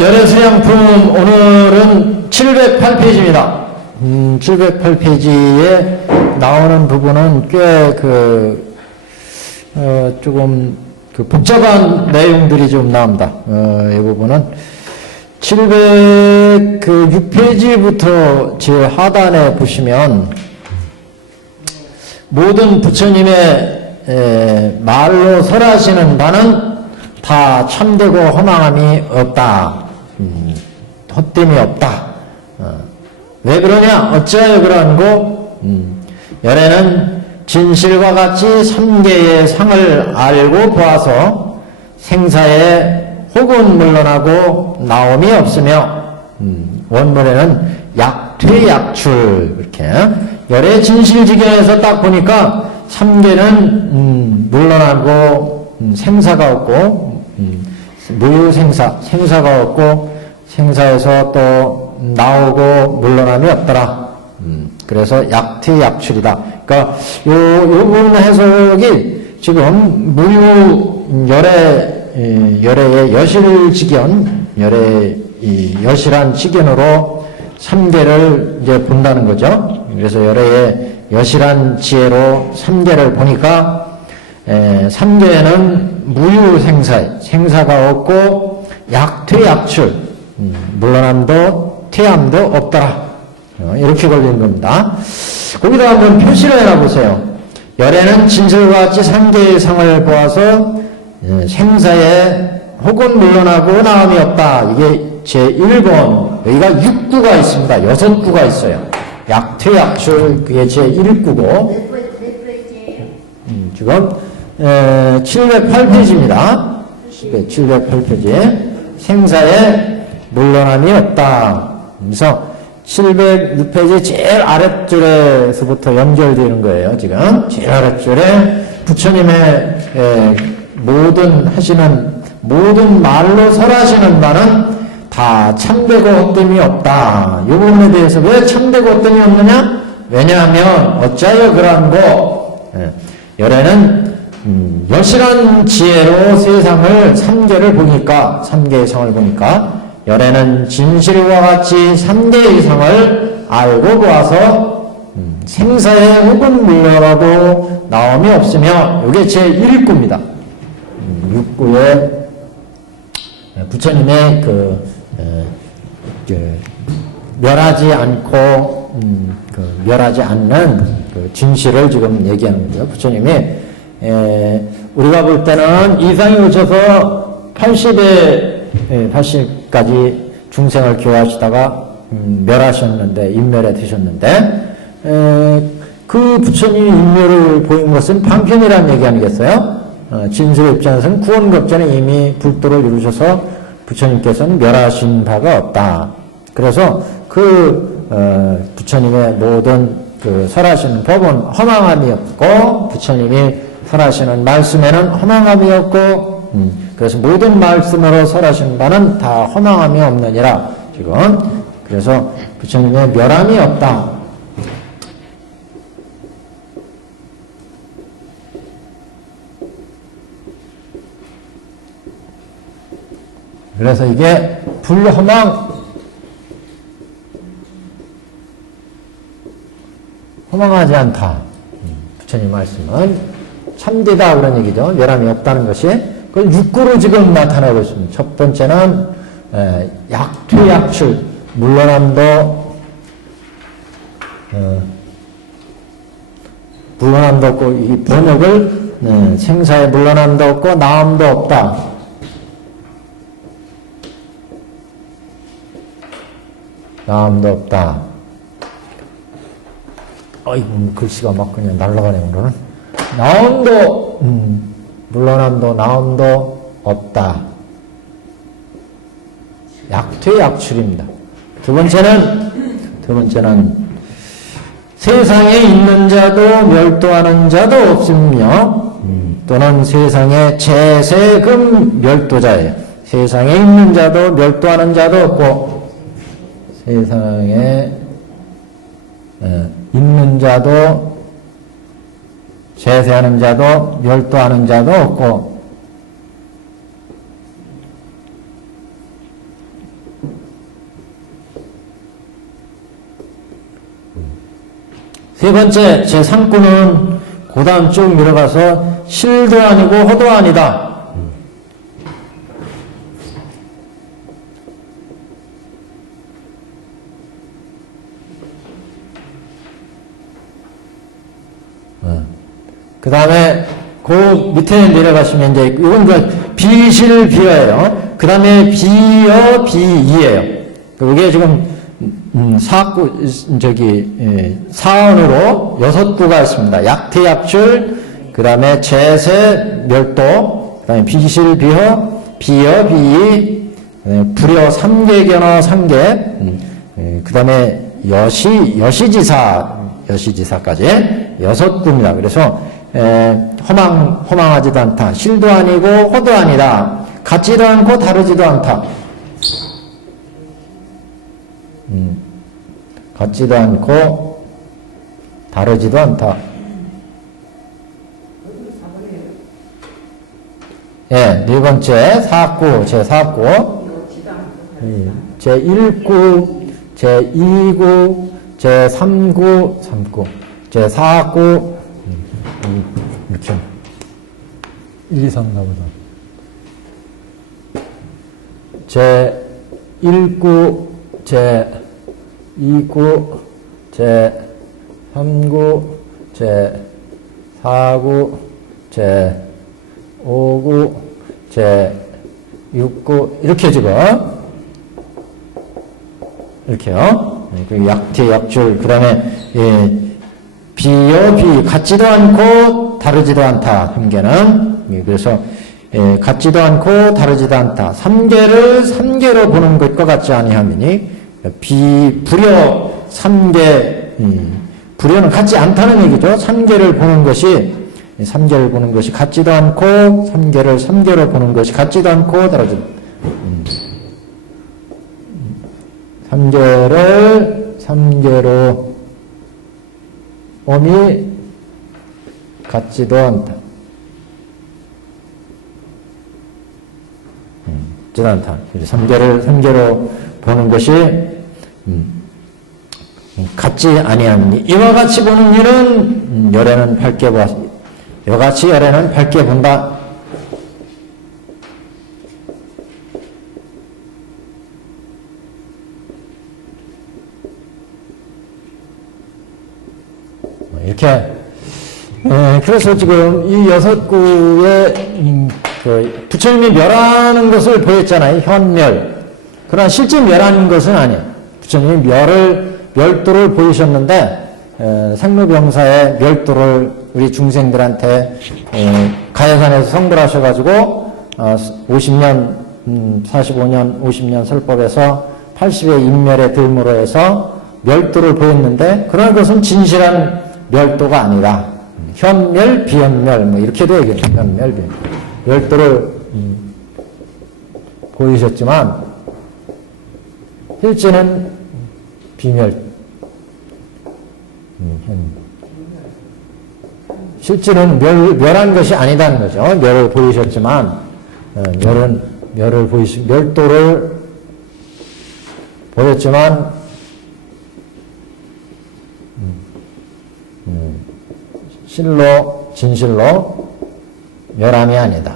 열애수양품 오늘은 708페이지입니다. 708페이지에 나오는 부분은 꽤 조금 복잡한 내용들이 좀 나옵니다. 이 부분은 706페이지부터 제 하단에 보시면 모든 부처님의 말로 설하시는 바는 다 참되고 허망함이 없다. 헛됨이 없다. 왜 그러냐? 어찌하여 그러한고? 열애는 진실과 같이 삼계의 상을 알고 보아서 생사에 혹은 물러나고 나옴이 없으며, 원문에는 약퇴약출, 이렇게. 열애 진실지경에서 딱 보니까 삼계는 물러나고 생사가 없고, 무유생사, 생사가 없고 생사에서 또 나오고 물러남이 없더라. 그래서 약퇴약출이다. 그러니까 요 부분 해석이 지금 무유 열애의 여실지견, 여실한 지견으로 삼계를 이제 본다는 거죠. 그래서 열애의 여실한 지혜로 삼계를 보니까 삼계에는 무유생사, 생사가 없고 약퇴약출, 물러남도 퇴함도 없더라. 이렇게 걸리는 겁니다. 거기다 한번 표시를 해놔보세요. 열애는 진실과 같이 삼계의 상을 보아서 생사에 혹은 물러나고 나옴이 없다. 이게 제1번, 여기가 6구가 있습니다. 6구가 있어요. 약퇴약출, 그게 제1구고 지금 708페이지입니다. 708페이지. 생사에 물러남이 없다. 그래서 706페이지 제일 아랫줄에서부터 연결되는 거예요, 지금. 제일 아랫줄에 부처님의 모든 말로 설하시는 바는 다 참되고 헛됨이 없다. 이 부분에 대해서 왜 참되고 헛됨이 없느냐? 왜냐하면 어찌하여 그러한고? 열애는 여실한 지혜로 세상을 삼계를 보니까, 삼계의 상을 보니까 열애는 진실과 같이 삼계의 상을 알고 보아서 생사에 혹은 물러가고 나옴이 없으며, 이게 제1구입니다. 6구에 부처님의 멸하지 않고 멸하지 않는 진실을 지금 얘기하는 거죠. 부처님이 우리가 볼 때는 이상이 오셔서 80까지 중생을 교화하시다가 멸하셨는데, 인멸에 드셨는데, 그 부처님이 인멸을 보인 것은 방편이라는 얘기 아니겠어요? 진술의 입장에서는 구원급전에 이미 불도를 이루셔서 부처님께서는 멸하신 바가 없다. 그래서 부처님의 모든 설하시는 법은 허망함이 없고, 부처님이 설하시는 말씀에는 허망함이 없고, 그래서 모든 말씀으로 설하시는 바는 다 허망함이 없느니라, 지금. 그래서 부처님의 멸함이 없다. 그래서 이게 허망하지 않다. 부처님 말씀은 참되다, 그런 얘기죠. 멸함이 없다는 것이. 그걸 6구로 지금 나타내고 있습니다. 첫 번째는 약퇴약출, 물러남도 없고, 이 번역을 생사에 물러남도 없고 나옴도 없다. 나옴도 없다. 어이구, 글씨가 막 그냥 날아가네, 오늘은. 나옴도, 물러남도, 나옴도 없다. 약퇴약출입니다. 두 번째는 세상에 있는 자도 멸도하는 자도 없으며, 또는 세상에 재세금 멸도자예요. 세상에 있는 자도 멸도하는 자도 없고, 세상에 있는 자도 제세하는 자도 멸도하는 자도 없고, 세 번째, 제3구는 그 다음 쭉 밀어가서 실도 아니고 허도 아니다. 그 다음에 그 밑에 내려가시면 이제 이건 비실비어예요. 그 다음에 비어 비이예요. 이게 지금 사구 사언으로 6구가 있습니다. 약태약출, 그 다음에 제세 멸도, 그 다음에 비실비어, 비어 비이, 불여 삼계견어 삼계, 그 다음에 여시지사까지 6구입니다. 그래서 허망하지도 않다. 실도 아니고 허도 아니다. 같지도 않고 다르지도 않다. 같지도 않고 다르지도 않다. 예, 네 번째 제4구, 제1구, 제2구, 제3구, 제4구, 이렇게 1, 2, 3 나보다. 제1구, 제2구, 제3구, 제4구, 제5구, 제6구, 이렇게 지금, 이렇게요. 그 약태, 약줄, 그 다음에, 비여, 비, 같지도 않고 다르지도 않다. 삼계는. 그래서, 같지도 않고 다르지도 않다. 삼계를 삼계로 보는 것과 같지 아니하미니, 불여, 삼계, 불여는 같지 않다는 얘기죠. 삼계를 보는 것이 같지도 않고, 삼계를 삼계로 보는 것이 같지도 않고 다르지도 않다. 삼계를 삼계로 옴이 같지도 않다. 같지도 않다. 삼계를 삼계로 보는 것이 같지 아니하니 이와 같이 보는 일은 열애는 밝게 보았. 이와 같이 열애는 밝게 본다. 이렇게 그래서 지금 이 6구에 부처님이 멸하는 것을 보였잖아요. 현멸. 그러나 실제 멸하는 것은 아니에요. 부처님이 멸도를 보이셨는데 상로병사의 멸도를 우리 중생들한테 가야산에서 성불 하셔가지고 50년 45년 50년 설법에서 80의 인멸의 들무로 해서 멸도를 보였는데 그러나 그것은 진실한 멸도가 아니라 현멸, 비현멸 뭐 이렇게도 얘기해요. 현멸, 비현멸. 멸도를 보이셨지만 실제는 비멸. 실제는 멸한 것이 아니다는 거죠. 멸을 보이셨지만 멸을 멸도를 보였지만 실로 진실로 멸함이 아니다.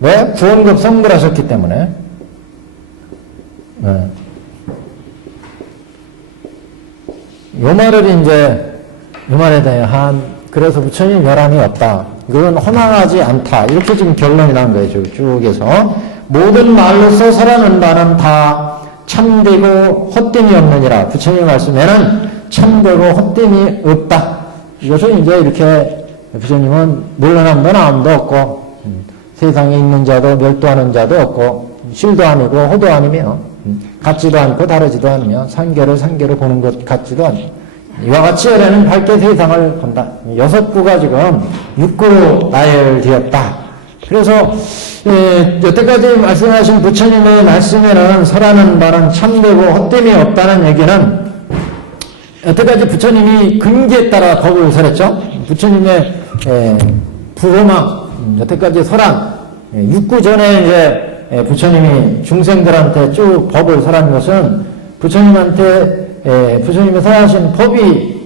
왜? 구원급 성불하셨기 때문에. 요 말을 이제 요 말에 대한 그래서 부처님 멸함이 없다. 그건 허망하지 않다. 이렇게 지금 결론이 난 거예요. 쭉에서 모든 말로서 설하는 바는 다 참되고 헛됨이 없느니라. 부처님 말씀에는 참되고 헛됨이 없다. 이것은 이제 이렇게 부처님은 물러난 건 아무도 없고 세상에 있는 자도 멸도하는 자도 없고 실도 아니고 호도 아니며 같지도 않고 다르지도 않으며 상계를 상계로 보는 것 같지도 않고 이와 같이 열애는 밝게 세상을 본다. 6구가 지금 6구로 나열되었다. 그래서 여태까지 말씀하신 부처님의 말씀에는 설하는 바는 참되고 헛됨이 없다는 얘기는 여태까지 부처님이 근기에 따라 법을 설했죠. 부처님의 부호망 여태까지 설한 6구 전에 이제 부처님이 중생들한테 쭉 법을 설한 것은 부처님한테 부처님이 설하신 법이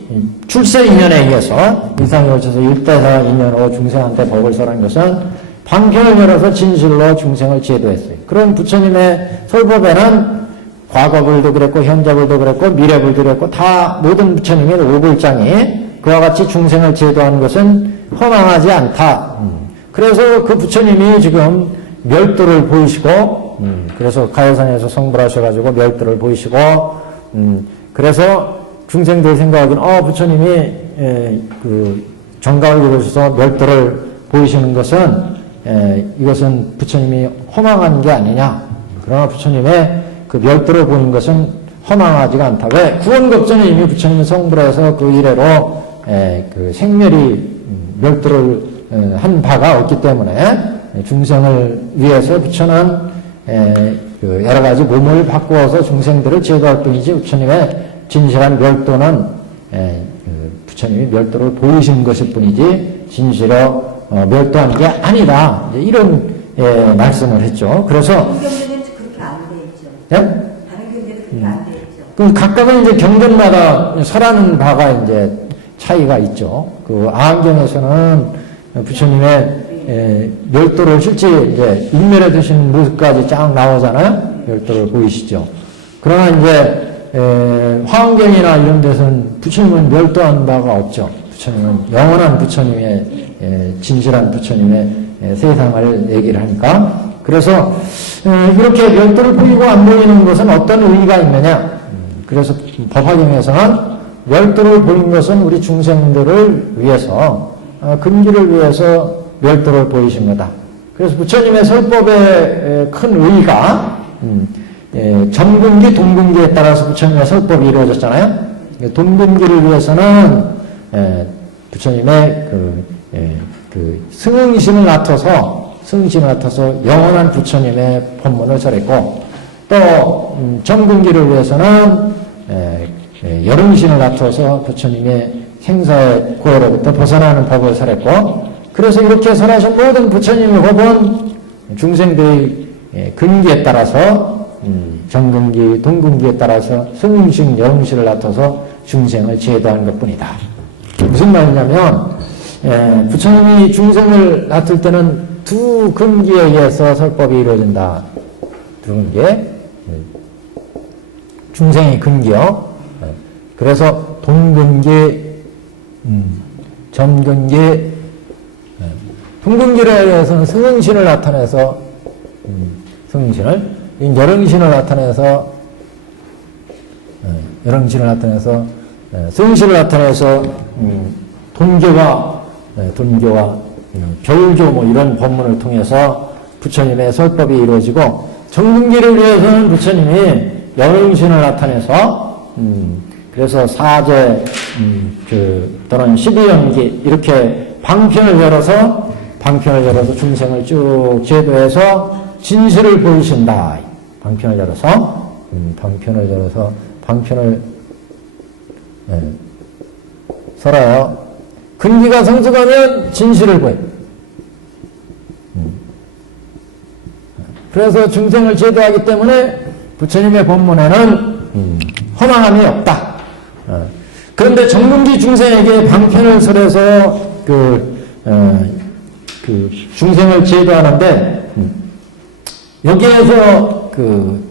출세 인연에 의해서 이상에 걸쳐서 1대4 인연으로 중생한테 법을 설한 것은 방편을 열어서 진실로 중생을 제도했어요. 그런 부처님의 설법에는 과거불도 그랬고 현재불도 그랬고 미래불도 그랬고 다 모든 부처님의 오불장이 그와 같이 중생을 제도하는 것은 허망하지 않다. 그래서 그 부처님이 지금 멸도를 보이시고 그래서 가요산에서 성불하셔가지고 멸도를 보이시고 그래서 중생들 생각하기는 부처님이 그 정각을 이루셔서 멸도를 보이시는 것은 이것은 부처님이 허망한 게 아니냐. 그러나 부처님의 그 멸도를 보는 것은 허망하지가 않다. 왜? 구원겁전에 이미 부처님이 성불해서 그 이래로 그 생멸이 멸도를 한 바가 없기 때문에 중생을 위해서 부처는 그 여러 가지 몸을 바꾸어서 중생들을 제도할 뿐이지 부처님의 진실한 멸도는 부처님이 멸도를 보이신 것일 뿐이지 진실로 멸도한 게 아니다. 이런 말씀을 했죠. 그래서 다른 경전에는 그렇게 안 돼 있죠. 예? 다른 경전에는 그렇게 안 돼 있죠. 그 각각은 이제 경전마다 설하는 바가 이제 차이가 있죠. 그 아한경에서는 부처님의 멸도를 실제 이제 인멸해 드시는 모습까지 쫙 나오잖아요. 멸도를 보이시죠. 그러나 이제 화엄경이나 이런 데서는 부처님은 멸도한 바가 없죠. 부처님은 영원한 부처님의 진실한 부처님의 세상을 얘기를 하니까. 그래서 이렇게 멸도를 보이고 안 보이는 것은 어떤 의의가 있느냐. 그래서 법화경에서는 멸도를 보인 것은 우리 중생들을 위해서 근기를 위해서 멸도를 보이신 거다. 그래서 부처님의 설법의 큰 의의가 점근기, 동근기에 따라서 부처님의 설법이 이루어졌잖아요. 동근기를 위해서는 부처님의 그 승응신을 맡아서 영원한 부처님의 법문을 설했고, 또 점근기를 위해서는 열응신을 맡아서 부처님의 생사의 고해로부터 벗어나는 법을 설했고, 그래서 이렇게 설하신 모든 부처님의 법은 중생들의 근기에 따라서 정근기, 동근기에 따라서 승응신, 열응신을 맡아서 중생을 제도하는 것뿐이다. 무슨 말이냐면 부처님이 중생을 맡을 때는 두 근기에 의해서 설법이 이루어진다. 두 근기에 중생의 근기요. 그래서 동근기, 점근기, 동근기에 의해서는 승응신을 나타내서 승응신을, 열응신을 나타내서 승신을 나타내서 돈교와 별교 뭐 이런 법문을 통해서 부처님의 설법이 이루어지고, 정근기를 위해서는 부처님이 열응신을 나타내서 그래서 사제 또는 12연기 이렇게 방편을 열어서 중생을 쭉 제도해서 진실을 보이신다. 방편을 열어서 설하여 근기가 성숙하면 진실을 보여. 그래서 중생을 제도하기 때문에 부처님의 법문에는 허망함이 없다. 그런데 정근기 중생에게 방편을 설해서 그 중생을 제도하는데 여기에서 그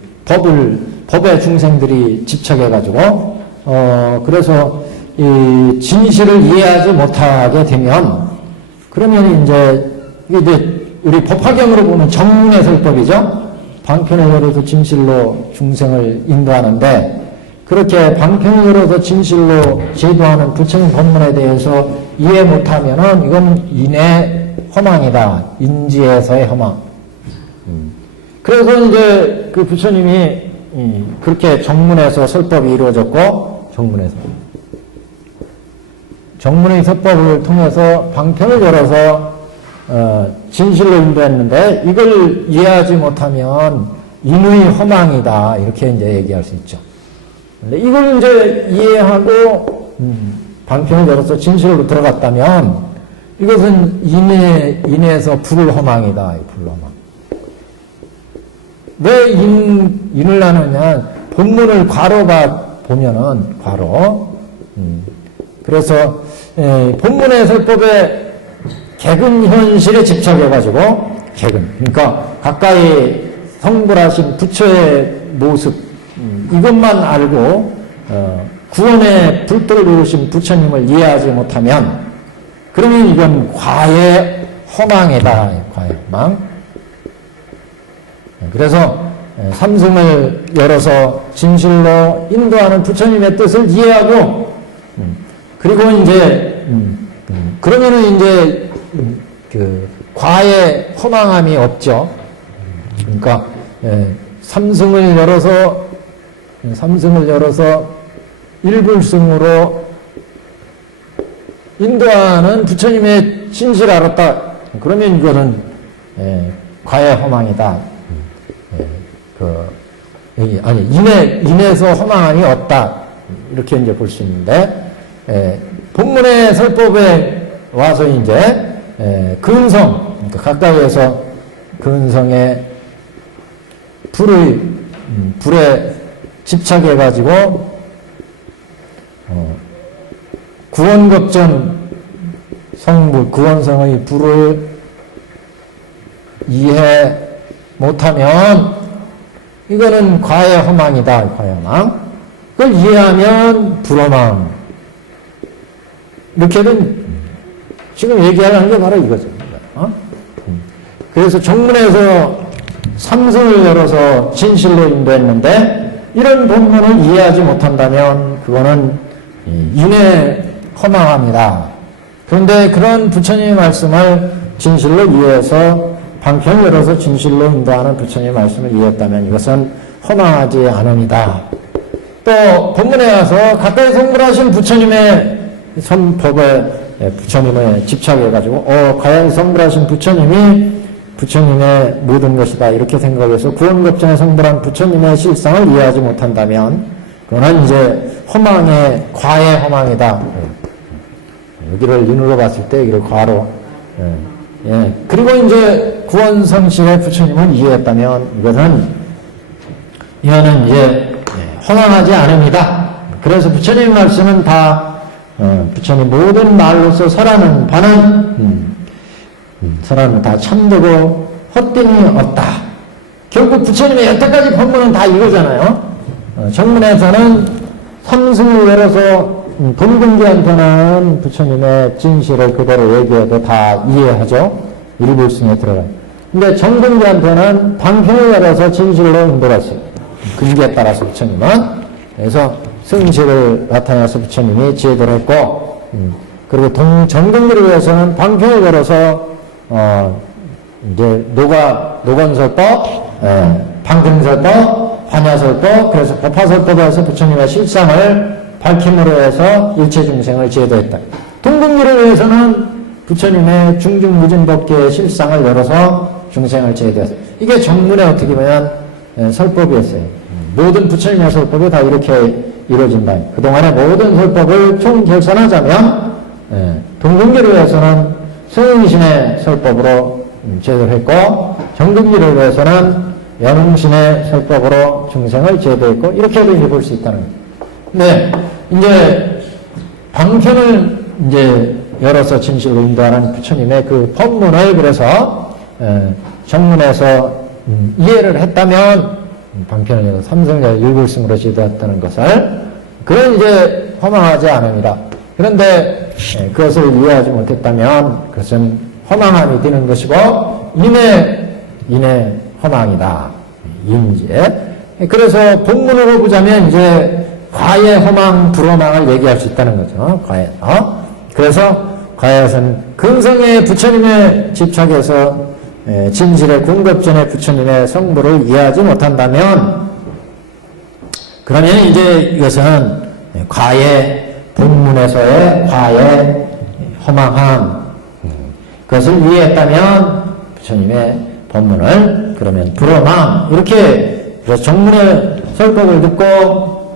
법에 중생들이 집착해가지고 그래서 이 진실을 이해하지 못하게 되면, 그러면 이제 우리 법화경으로 보면 정문의 설법이죠. 방편을 열어서 진실로 중생을 인도하는데, 그렇게 방편을 열어서 진실로 제도하는 부처님 법문에 대해서 이해 못하면은 이건 인의 허망이다. 인지에서의 허망. 그래서 이제 그 부처님이 그렇게 정문에서 설법이 이루어졌고, 정문의 설법을 통해서 방편을 열어서 진실로 인도했는데, 이걸 이해하지 못하면 인의 허망이다. 이렇게 이제 얘기할 수 있죠. 근데 이걸 이제 이해하고 방편을 열어서 진실로 들어갔다면 이것은 인에서 불허망이다. 불허망. 왜 인을 나누냐? 본문을 괄호 보면은 괄호. 그래서 본문의 설법에 개근 현실에 집착해가지고 개근. 그러니까 가까이 성불하신 부처의 모습 이것만 알고 구원의 불도를 이루신 부처님을 이해하지 못하면 그러면 이건 과의 허망이다. 과의 허망. 그래서 삼승을 열어서 진실로 인도하는 부처님의 뜻을 이해하고 그리고 이제 그러면은 이제 그 과의 허망함이 없죠. 그러니까 삼승을 열어서 일불승으로 인도하는 부처님의 진실을 알았다. 그러면 이거는 과의 허망이다. 인에서 허망함이 없다. 이렇게 이제 볼 수 있는데, 본문의 설법에 와서 이제, 근성, 그러니까 가까이에서 근성의 불에 집착해가지고, 구원급전 성불, 구원성의 불을 이해 못하면 이거는 과의 허망이다. 과의 허망. 그걸 이해하면 불허망. 이렇게는 지금 얘기하는 게 바로 이거죠. 그래서 정문에서 삼승을 열어서 진실로 인도했는데 이런 본문을 이해하지 못한다면 그거는 인의 허망합니다. 그런데 그런 부처님의 말씀을 진실로 이해해서 방편을 열어서 진실로 인도하는 부처님의 말씀을 이해했다면 이것은 허망하지 않음이다. 또 본문에 와서 가까이 성불하신 부처님의 선법에 부처님을 집착해가지고 가까이 성불하신 부처님이 부처님의 모든 것이다 이렇게 생각해서 구원급전에 성불한 부처님의 실상을 이해하지 못한다면 그거는 이제 허망의 과의 허망이다. 여기를 인으로 봤을 때 여기를 과로 그리고 이제 구원성실의 부처님을 이해했다면 이거는 이제 허망하지 않음이다. 그래서 부처님의 말씀은 다 부처님 모든 말로서 설하는 바는 설하는 다 참되고 헛됨이 없다. 결국 부처님의 여태까지 법문은 다 이거잖아요. 정문에서는 삼승을 열어서 돈근기한테는 부처님의 진실을 그대로 얘기해도 다 이해하죠. 일불승에 들어가요. 근데 정근기한테는 방편을 열어서 진실로 인도하세요. 근기에 따라서 부처님은. 그래서 승식을 나타내서 부처님이 지혜도를 했고, 그리고 정근기를 위해서는 방편을 열어서, 이제 노건설법, 방등설법, 반야설법, 그래서 법화설법에서 부처님의 실상을 밝힘으로 해서 일체 중생을 지혜도했다. 동근기를 위해서는 부처님의 중중무진법계의 실상을 열어서 중생을 지혜도했다. 이게 정문에 어떻게 보면 설법이었어요. 모든 부처님의 설법이 다 이렇게 이루어진다. 그동안의 모든 설법을 총결산하자면 동근기를 위해서는 승신의 설법으로 지혜도를 했고 정근기를 위해서는 연흥신의 설법으로 중생을 지혜도했고 이렇게도 이제 볼 수 있다는 거예요. 네, 이제 방편을 이제 열어서 진실로 인도하는 부처님의 그 법문을 그래서 정문에서 이해를 했다면 방편을 열어서 삼성열 일불승으로 지도했다는 것을 그건 이제 허망하지 않음이다. 그런데 그것을 이해하지 못했다면 그것은 허망함이 되는 것이고 인의 허망이다. 인지에. 그래서 본문으로 보자면 이제 과의 허망, 불허망을 얘기할 수 있다는 거죠. 과에서. 그래서 과에서는 근성의 부처님의 집착해서 진실의 궁급전의 부처님의 성부를 이해하지 못한다면 그러면 이제 이것은 과의 본문에서의 과의 허망함 그것을 이해했다면 부처님의 법문을 그러면 불허망 이렇게 그래서 정문의 설법을 듣고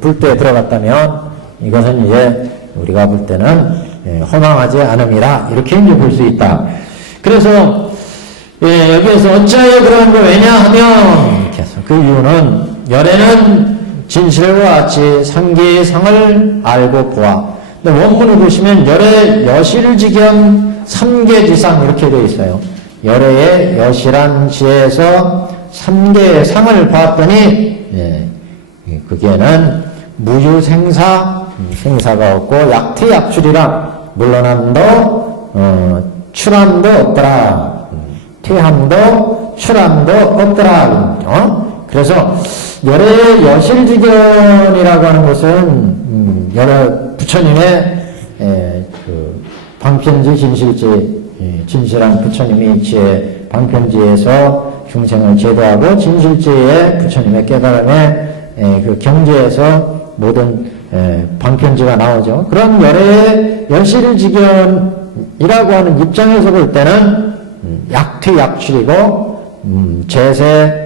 불때에 들어갔다면 이것은 이제 우리가 볼 때는 허망하지 않음이라 이렇게 이제 볼 수 있다. 그래서 여기에서 어찌하여 그러한 거 왜냐하면 이렇게 해서 그 이유는 열애는 진실과 같이 상계의 상을 알고 보아. 근데 원문을 보시면 열애 여실지견 삼계지상 이렇게 되어 있어요. 열애의 여실한 지혜에서 삼계의 상을 봤더니 그게는 무유생사, 생사가 없고 약퇴약출이라 물러남도 출함도 없더라. 퇴함도 출함도 없더라. 그래서 열애의 여실지견이라고 하는 것은 여러 부처님의 그 방편지 진실지, 진실한 부처님이 지혜 방편지에서 중생을 제도하고 진실지의 부처님의 깨달음의 그 경지에서 모든 방편지가 나오죠. 그런 열애의 여실지견이라고 하는 입장에서 볼 때는 약퇴약출이고 재세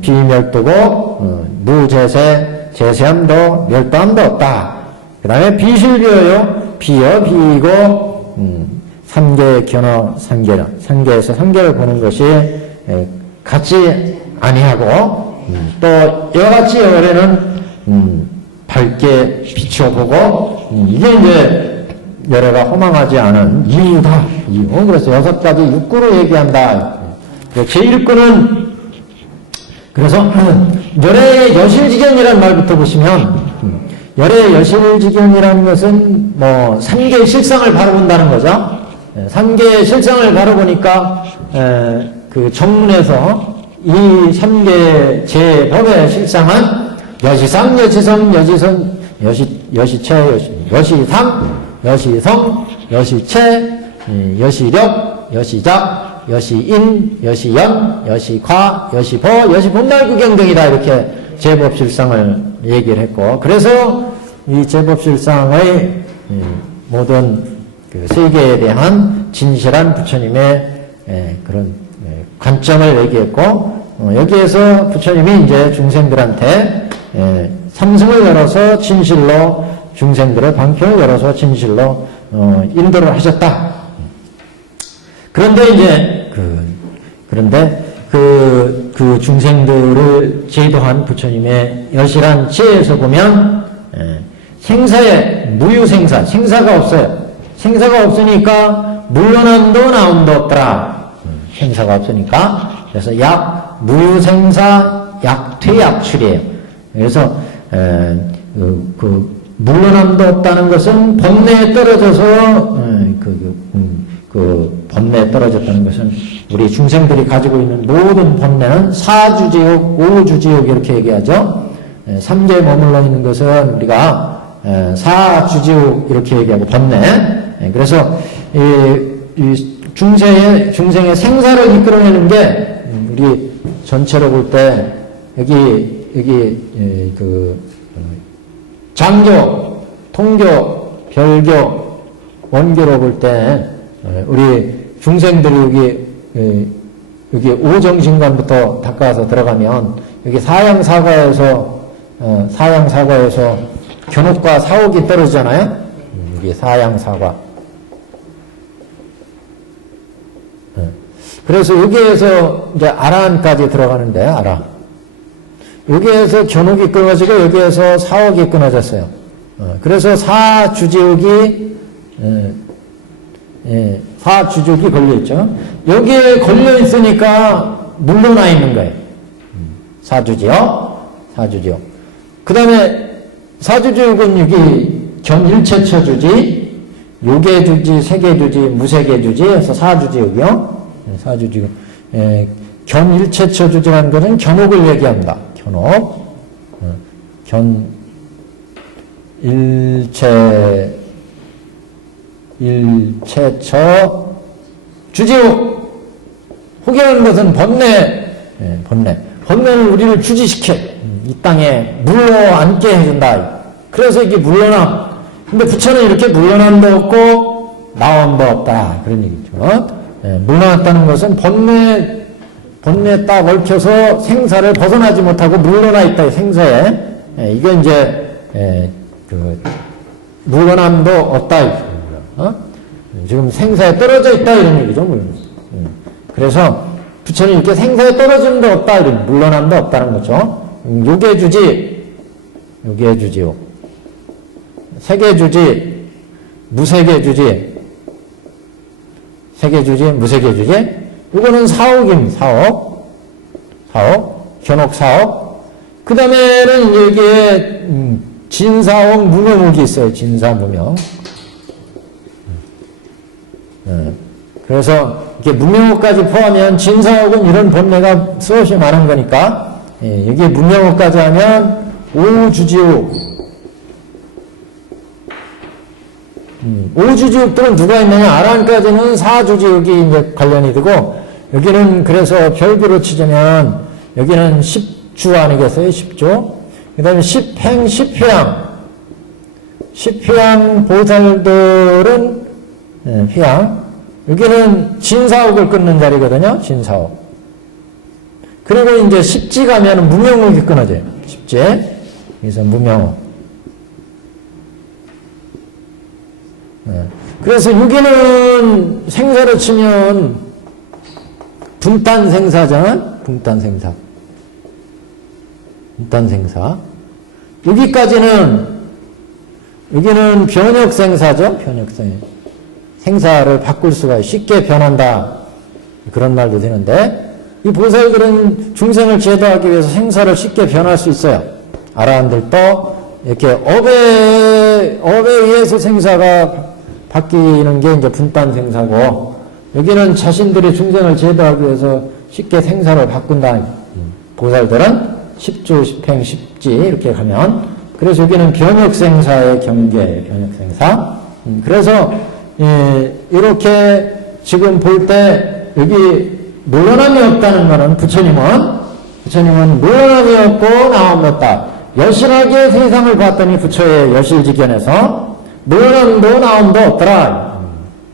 비멸도고 무재세 재세함도 멸도함도 없다. 그 다음에 비실비어요. 비어 비이고 삼계 견어 삼계에서 삼계를 보는 것이 같지 아니하고 또 이와 같이 열애는 밝게 비춰보고 이게 이제 열애가 허망하지 않은 이유다. 이유. 그래서 6가지 육구로 얘기한다. 제1구는 그래서 열애의 여실지견이라는 말부터 보시면 열애의 여실지견이라는 것은 뭐 삼계의 실상을 바로 본다는 거죠. 삼계의 실상을 바로 보니까 그 정문에서 이 삼계 제법의 실상은 여시상, 여시성, 여시선, 여시체, 여시삼, 여시성, 여시체, 여시력, 여시작, 여시인, 여시연, 여시과, 여시보, 여시본날구경 등이다. 이렇게 제법실상을 얘기를 했고, 그래서 이 제법실상의 모든 그 세계에 대한 진실한 부처님의 그런 관점을 얘기했고, 여기에서 부처님이 이제 중생들한테 삼승을 열어서 진실로 중생들의 방편을 열어서 진실로 인도를 하셨다. 그런데 이제 그 중생들을 제도한 부처님의 여실한 지혜에서 보면 생사에 무유생사, 생사가 없어요. 생사가 없으니까 물러남도 나옴도 없더라. 생사가 없으니까. 그래서 무유생사 약퇴약출이에요. 그래서 그 물러남도 없다는 것은 번뇌에 떨어져서 그 번뇌에 떨어졌다는 것은 우리 중생들이 가지고 있는 모든 번뇌는 사주지옥, 오주지옥 이렇게 얘기하죠. 삼계에 머물러 있는 것은 우리가 사주지옥 이렇게 얘기하고 번뇌. 그래서 이 중생의 생사를 이끌어내는 게 우리 전체로 볼 때 여기 그 장교, 통교, 별교, 원교로 볼 때 우리 중생들이 여기 오정신관부터 닦아서 들어가면 여기 사양사과에서 견옥과 사옥이 떨어지잖아요. 여기 사양사과. 그래서 여기에서 이제 아라한까지 들어가는데 아라. 여기에서 견옥이 끊어지고 여기에서 사옥이 끊어졌어요. 그래서 사주지옥이 사주지옥이 걸려있죠. 여기에 걸려있으니까 물러나 있는 거예요. 사주지옥. 그 다음에 사주지옥은 여기 견일체처주지, 요계주지, 세계주지, 무세계주지 해서 사주지옥이요. 사주지옥. 견일체처주지라는 것은 견옥을 얘기합니다. 견옥. 일체처 주지옥. 혹이라는 것은 번뇌. 번뇌는 우리를 주지시켜. 이 땅에 물러앉게 해준다. 그래서 이게 물러남. 근데 부처는 이렇게 물러남도 없고 나옴도 없다. 그런 얘기죠. 물러났다는 것은 번뇌에 딱 얽혀서 생사를 벗어나지 못하고 물러나 있다. 생사에. 이게 이제 물러남도 없다. 지금 생사에 떨어져 있다. 이런 얘기죠. 그래서 부처님 이렇게 생사에 떨어지는 데 없다, 이런 물러나는 데 없다는 거죠. 요계주지, 요계주지요. 세계주지, 무세계주지, 세계주지, 무세계주지. 이거는 사옥임, 사옥. 사옥, 견옥 사옥. 그 다음에는 여기에 진사옥 무명옥이 있어요. 진사무명. 그래서 이렇게 무명옥까지 포함하면 진사옥은 이런 본래가 수없이 많은 거니까, 여기 무명옥까지 하면 오주지옥. 오주지옥들은 누가 있느냐? 아란까지는 사주지옥이 이제 관련이 되고, 여기는 그래서 별교로 치자면, 여기는 10주 아니겠어요? 10주. 그 다음에 10행, 10회양. 10회양 보살들은, 회양. 여기는 진사옥을 끊는 자리거든요. 진사옥. 그리고 이제 10지 가면 무명옥이 끊어져요. 10지. 그래서 무명옥. 그래서 여기는 생사로 치면 분탄생사잖아. 분탄생사. 분탄생사. 여기까지는 여기는 변혁생사죠. 변혁생. 생사를 바꿀 수가 쉽게 변한다. 그런 말도 되는데 이 보살들은 중생을 제도하기 위해서 생사를 쉽게 변할 수 있어요. 아라한들도 이렇게 업에 의해서 생사가 바뀌는 게 이제 분탄생사고 여기는 자신들이 중생을 제도하기 위해서 쉽게 생사를 바꾼다. 보살들은 10주, 10행, 10지 이렇게 가면 그래서 여기는 변혁생사의 경계예요. 변혁생사. 그래서 이렇게 지금 볼 때 여기 물러남이 없다는 것은 부처님은 물러남이 없고 나옴이 없다. 여실하게 세상을 봤더니 부처의 여실지견에서 물러남도 나옴도 없더라.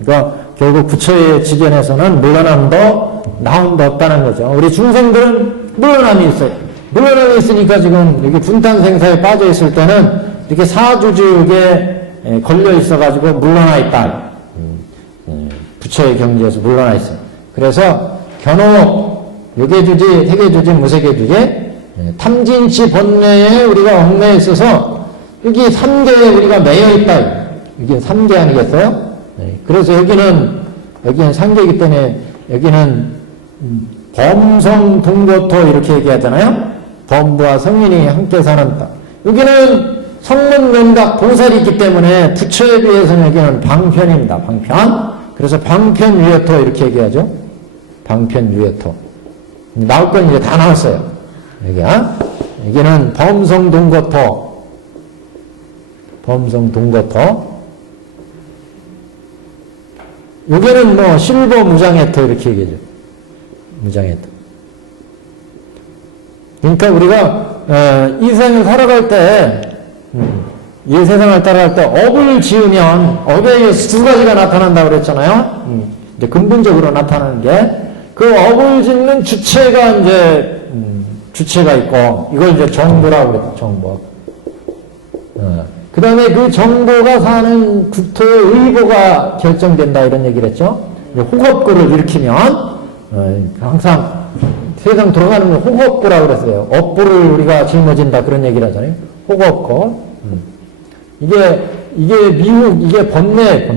그러니까 결국 부처의 지견에서는 물러남도 나옴도 없다는 거죠. 우리 중생들은 물러남이 있어요. 물러남이 있으니까 지금 여기 분탄생사에 빠져 있을 때는 이렇게 사주지옥에 걸려 있어가지고 물러나 있다. 부처의 경지에서 물러나 있어요. 그래서 견옥, 요계주지, 세계주지, 무세계주지, 탐진치 본래에 우리가 얽매여 있어서 여기 3개에 우리가 매여 있다. 이게 3개 아니겠어요? 그래서 여기는 3개이기 때문에 여기는 범성 동고토 이렇게 얘기하잖아요. 범부와 성인이 함께 사는 땅. 여기는 성문명각 보살이 있기 때문에 부처에 비해서는 여기는 방편입니다. 방편. 그래서 방편유예토 이렇게 얘기하죠. 방편유예토. 나올 건 이제 다 나왔어요. 여기는 범성동거토. 범성동거토. 여기는 뭐 실버 무장해토 이렇게 얘기하죠. 무장해토. 그러니까 우리가 이 세상을 살아갈 때 이 세상을 따라갈 때 업을 지으면 업에 의해서 두 가지가 나타난다고 그랬잖아요. 이제 근본적으로 나타나는 게 그 업을 짓는 주체가 이제 주체가 있고 이걸 이제 정보라고 그랬죠. 정보. 그 다음에 그 정보가 사는 국토의 의보가 결정된다 이런 얘기를 했죠. 호겁구를 일으키면 항상 세상 돌아가는 걸 호겁구라고 그랬어요. 업부를 우리가 짊어진다 그런 얘기를 하잖아요. 호겁구. 이게 미국, 이게 번뇌.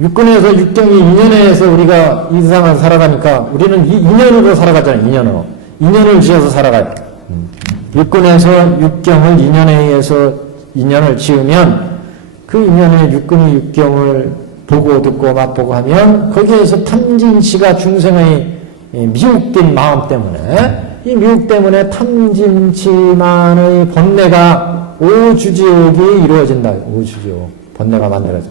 육근에서 육경이 인연에서 우리가 이 세상을 살아가니까 우리는 이 인연으로 살아가잖아요. 인연으로. 인연을 지어서 살아가요. 육근에서 육경을 인연에 의해서 인연을 지으면 그 인연의 육근의 육경을 보고 듣고 맛보고 하면 거기에서 탐진치가 중생의 미혹된 마음 때문에 이 미혹 때문에 탐진치만의 번뇌가 오주지옥이 이루어진다. 오주지옥. 번뇌가 만들어져.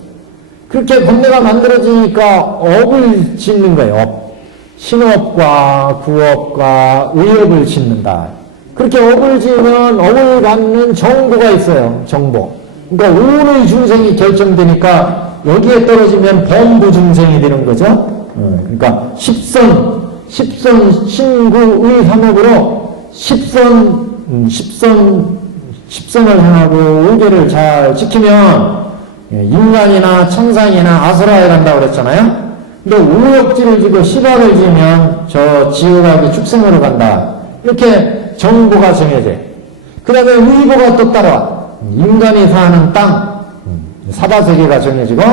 그렇게 번뇌가 만들어지니까 업을 짓는 거예요. 업. 신업과 구업과 의업을 짓는다. 그렇게 업을 지으면 업을 갖는 정보가 있어요. 정보. 그러니까 오의 중생이 결정되니까 여기에 떨어지면 범부 중생이 되는 거죠. 그러니까 십선 신구의 삼업으로 십선을 행하고 오계를 잘 지키면 인간이나 천상이나 아수라에 간다고 그랬잖아요. 근데 오역지를 지고 시박을 지면 저 지옥하기 축생으로 간다. 이렇게 정보가 정해져. 그 다음에 의보가 또 따라와. 인간이 사는 땅, 사바세계가 정해지고,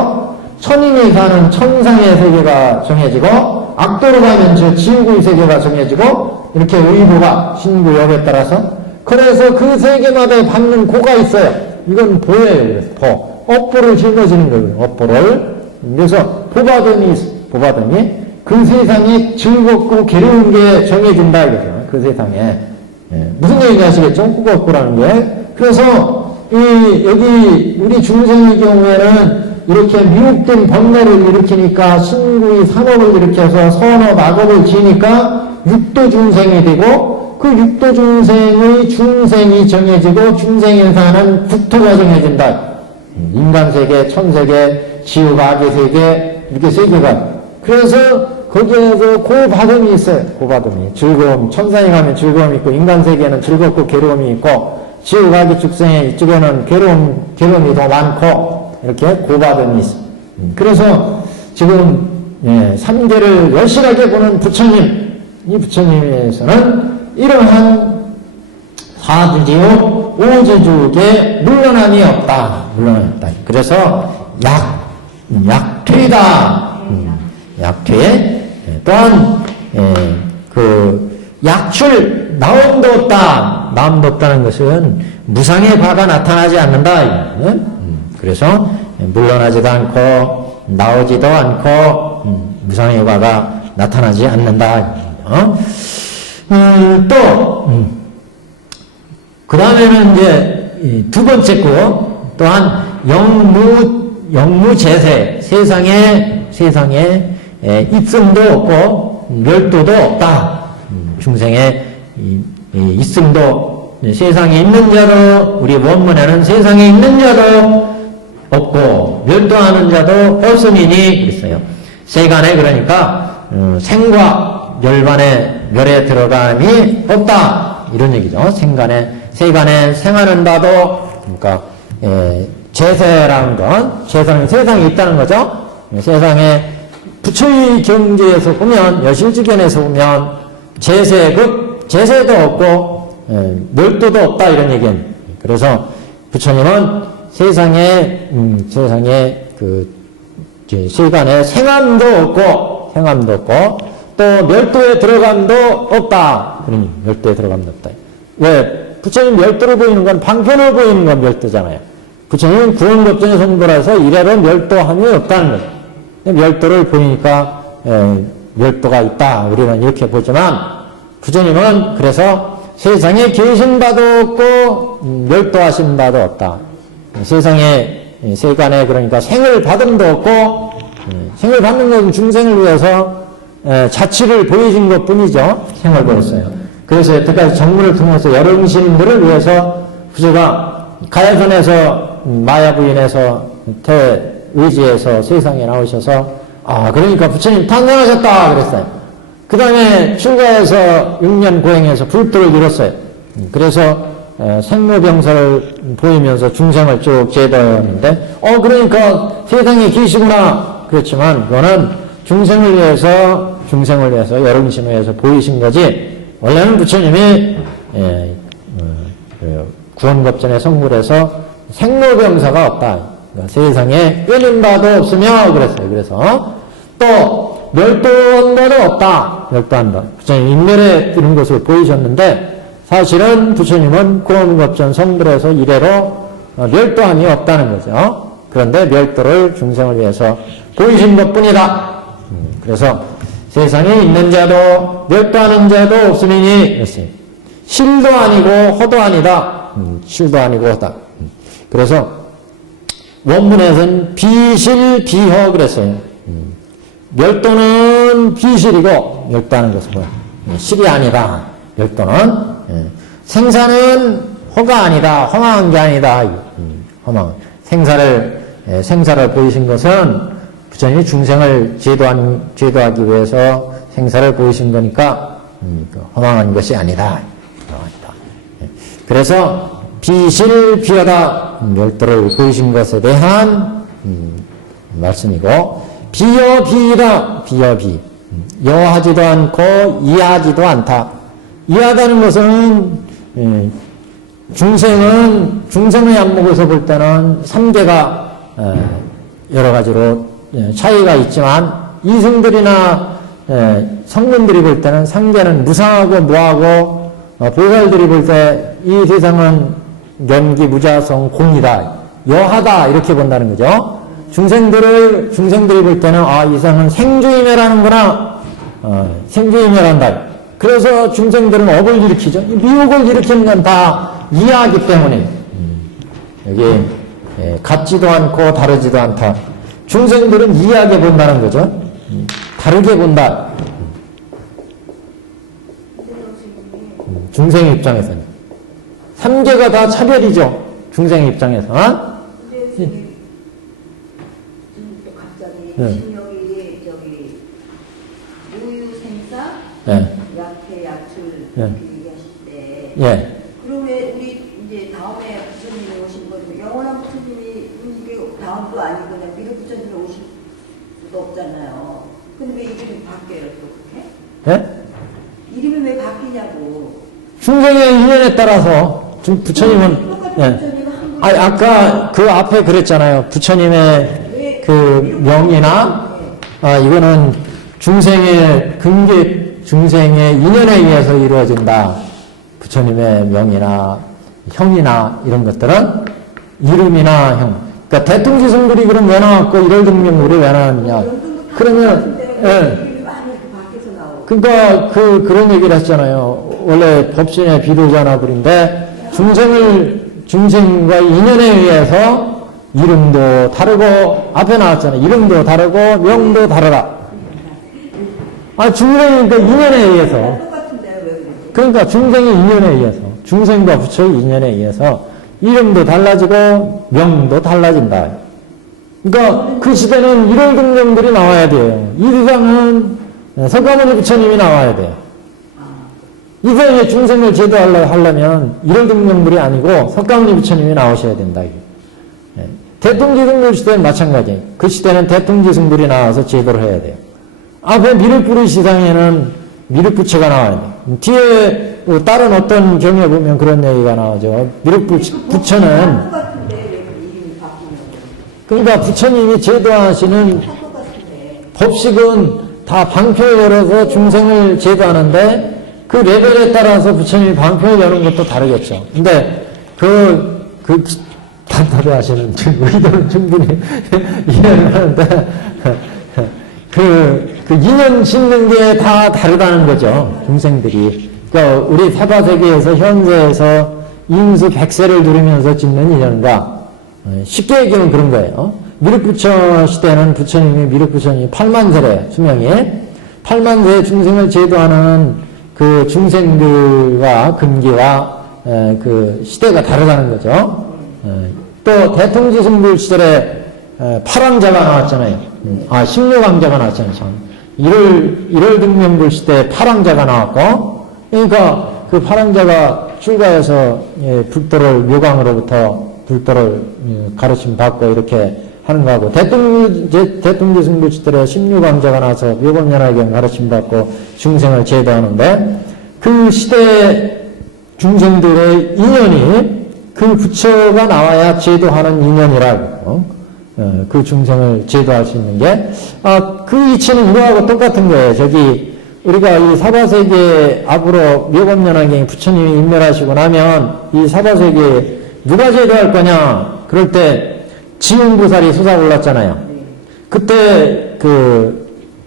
천인이 사는 천상의 세계가 정해지고, 악도로 가면 저 지옥의 세계가 정해지고, 이렇게 의보가 신구역에 따라서. 그래서 그 세계마다 받는 고가 있어요. 이건 보예요. 그래서 보. 업보를 짊어지는 거예요. 업보를. 그래서 보바더니 그 세상이 즐겁고 괴로운 게 정해진다 이거죠. 그 세상에. 무슨 얘기인지 아시겠죠? 후업보라는 게. 그래서 여기 우리 중생의 경우에는 이렇게 미혹된 번뇌를 일으키니까 신구의 산업을 일으켜서 선업, 악업을 지니까 육도 중생이 되고 그 육도 중생의 중생이 정해지고 중생에 사는 국토가 정해진다. 인간세계, 천세계, 지옥, 악의 세계 이렇게 세계가. 그래서 거기에서 고바둠이 있어요. 고바둠이. 즐거움. 천상에 가면 즐거움이 있고 인간세계는 즐겁고 괴로움이 있고 지옥, 악의 축생에 이쪽에는 괴로움이 더 많고 이렇게 고바둠이 있어요. 그래서 지금 3계를 여실하게 보는 부처님, 이 부처님에서는 이러한 사주지옥 오지죽에 물러남이 없다. 물러남이 없다. 그래서 약퇴다. 약퇴. 또한 그 약출 나옴도 없다. 나옴도 없다는 것은 무상의 과가 나타나지 않는다. 그래서 물러나지도 않고 나오지도 않고 무상의 과가 나타나지 않는다. 또 그 다음에는 이제 두 번째 거 또한 영무재세 세상에 있음도 없고 멸도도 없다. 중생에 있음도 세상에 있는 자도 우리 원문에는 세상에 있는 자도 없고 멸도하는 자도 없음이니 그랬어요. 세간에 그러니까 생과 멸에 들어감이 없다 이런 얘기죠. 세간에 생하는 바도 그러니까 재세라는 건 세상에 있다는 거죠. 세상에 부처의 경지에서 보면 여실지견에서 보면 재세도 없고 멸도도 없다 이런 얘기는. 그래서 부처님은 세상에 그 세간에 생함도 없고 또 멸도에 들어감도 없다. 그러니 멸도에 들어감도 없다. 왜? 부처님 멸도를 보이는 건 방편을 보이는 건 멸도잖아요. 부처님은 구원법전의 성도라서 이래로 멸도함이 없다는 거예요. 멸도를 보이니까 멸도가 있다. 우리는 이렇게 보지만 부처님은 그래서 세상에 계신 바도 없고 멸도하신 바도 없다. 세간에 그러니까 생을 받음도 없고 생을 받는 건 중생을 위해서 자치를 보여준 것뿐이죠. 생을 보였어요. 그래서 여태까지 정문을 통해서 여러 신들을 위해서 부처가 가야선에서 마야 부인에서 의지에서 세상에 나오셔서 그러니까 부처님 탄생하셨다 그랬어요. 그 다음에 출가해서 6년 고행해서 불도를 이뤘어요. 그래서 생로병사를 보이면서 중생을 쭉 제도했는데 그러니까 세상에 계시구나. 그렇지만 그거는 중생을 위해서 여름신을 위해서 보이신 거지. 원래는 부처님이 구원법전의 성불에서 생로병사가 없다. 그러니까 세상에 끊임 바도 없으며 그랬어요. 그래서 또 멸도한 바도 없다. 멸도한 바. 부처님 인멸에 이런 것을 보이셨는데 사실은 부처님은 구원법전 성불에서 이래로 멸도함이 없다는 거죠. 그런데 멸도를 중생을 위해서 보이신 것뿐이다. 그래서 세상에 있는 자도 멸도하는 자도 없으니 그랬어요. 실도 아니고 허도 아니다. 실도 아니고 허다. 그래서 원문에서는 비실 비허 그랬어요. 멸도는 비실이고 멸도하는 것은 뭐야? 실이 아니다. 멸도는 생사는 허가 아니다. 허망한 게 아니다. 허망. 생사를 보이신 것은 부처님이 중생을 제도하기 위해서 생사를 보이신 거니까 허망한 것이 아니다. 그래서 비실비하다 멸도를 보이신 것에 대한 말씀이고 비여비이다. 비여비. 여하지도 않고 이하지도 않다. 이하다는 것은 중생의 안목에서 볼 때는 삼계가 여러 가지로 차이가 있지만 이승들이나 성문들이 볼 때는 삼계는 무상하고 무하고 보살들이 볼 때 이 세상은 연기 무자성 공이다. 여하다 이렇게 본다는 거죠. 중생들이 볼 때는 이 세상은 생주임해라는구나. 생주임해란다. 그래서 중생들은 업을 일으키죠. 미혹을 일으키는 건 다 이해하기 때문에 여기 같지도 않고 다르지도 않다. 중생들은 이해하게 본다는 거죠. 다르게 본다. 중생의 입장에서는. 삼계가 다 차별이죠. 중생의 입장에서. 갑자기 신명이 우유생사, 약해 약출 이렇게 얘기하실 때, 그러면 우리 이제 다음에 부처님이 오신 거죠. 영원한 부처님이 이게 다음도 아니고 그냥 미래 부처님이 오실 수도 없잖아요. 근데 왜 이름이 바뀌어요 또 그렇게? 이름이 왜 바뀌냐고. 중생의 인연에 따라서 부처님은 아까 그 앞에 그랬잖아요. 부처님의 그 명이나 이거는 중생의 중생의 인연에 의해서 이루어진다. 부처님의 명이나 형이나 이런 것들은 이름이나 형. 그러니까 대통지승불이 그럼 왜 나왔고 일월등명불이 왜 나왔느냐. 그러면 그러니까 그런 얘기를 했잖아요. 원래 법신의 비로자나불인데 중생과 인연에 의해서 이름도 다르고 앞에 나왔잖아요. 이름도 다르고 명도 다르다. 중생이니까 인연에 의해서. 그러니까 중생의 인연에 의해서 중생과 부처의 인연에 의해서 이름도 달라지고 명도 달라진다. 그러니까 그 시대는 일월등명들이 나와야 돼요. 이 세상은 석가모니 부처님이 나와야 돼요. 이 세상에 중생을 제도하려면 일월등명불이 아니고 석가모니 부처님이 나오셔야 된다. 대통지승불 시대는 마찬가지예요. 그 시대는 대통지승불이 나와서 제도를 해야 돼요. 앞에 미륵부리 시상에는 미륵부처가 나와야 돼요. 뒤에 다른 어떤 경에 보면 그런 얘기가 나오죠. 미륵부처는 그러니까 부처님이 제도하시는 법식은 다 방표를 열어서 중생을 제도하는데 그 레벨에 따라서 부처님이 방표를 여는 것도 다르겠죠. 근데 단답을 하시는 의도는 충분히 이해를 하는데 그 인연 짓는 게 다 다르다는 거죠. 중생들이. 그러니까 우리 사바세계에서 현세에서 인수 100세를 누리면서 짓는 인연과 쉽게 얘기하면 그런 거예요. 미륵부처 시대는 미륵부처님이 8만세래 수명이. 8만세 중생을 제도하는 그 중생들과 근기와 그 시대가 다르다는 거죠. 또 대통지승불 시절에 파랑자가 나왔잖아요. 16왕자가 나왔잖아요. 1월등명불 시대에 파랑자가 나왔고, 그러니까 그 파랑자가 출가해서 불도를 묘강으로부터 불도를 가르침 받고 이렇게 하는 거하고, 대통지승불 시대에 16왕자가 나와서 묘법연화경 가르침 받고 중생을 제도하는데, 그 시대 중생들의 인연이 그 부처가 나와야 제도하는 인연이라고. 그 중생을 제도할 수 있는 게, 그 이치는 이거하고 똑같은 거예요. 우리가 이 사바세계 앞으로 묘법연화경이 부처님이 인멸하시고 나면 이 사바세계 누가 제도할 거냐? 그럴 때 지음보살이 솟아올랐잖아요. 그때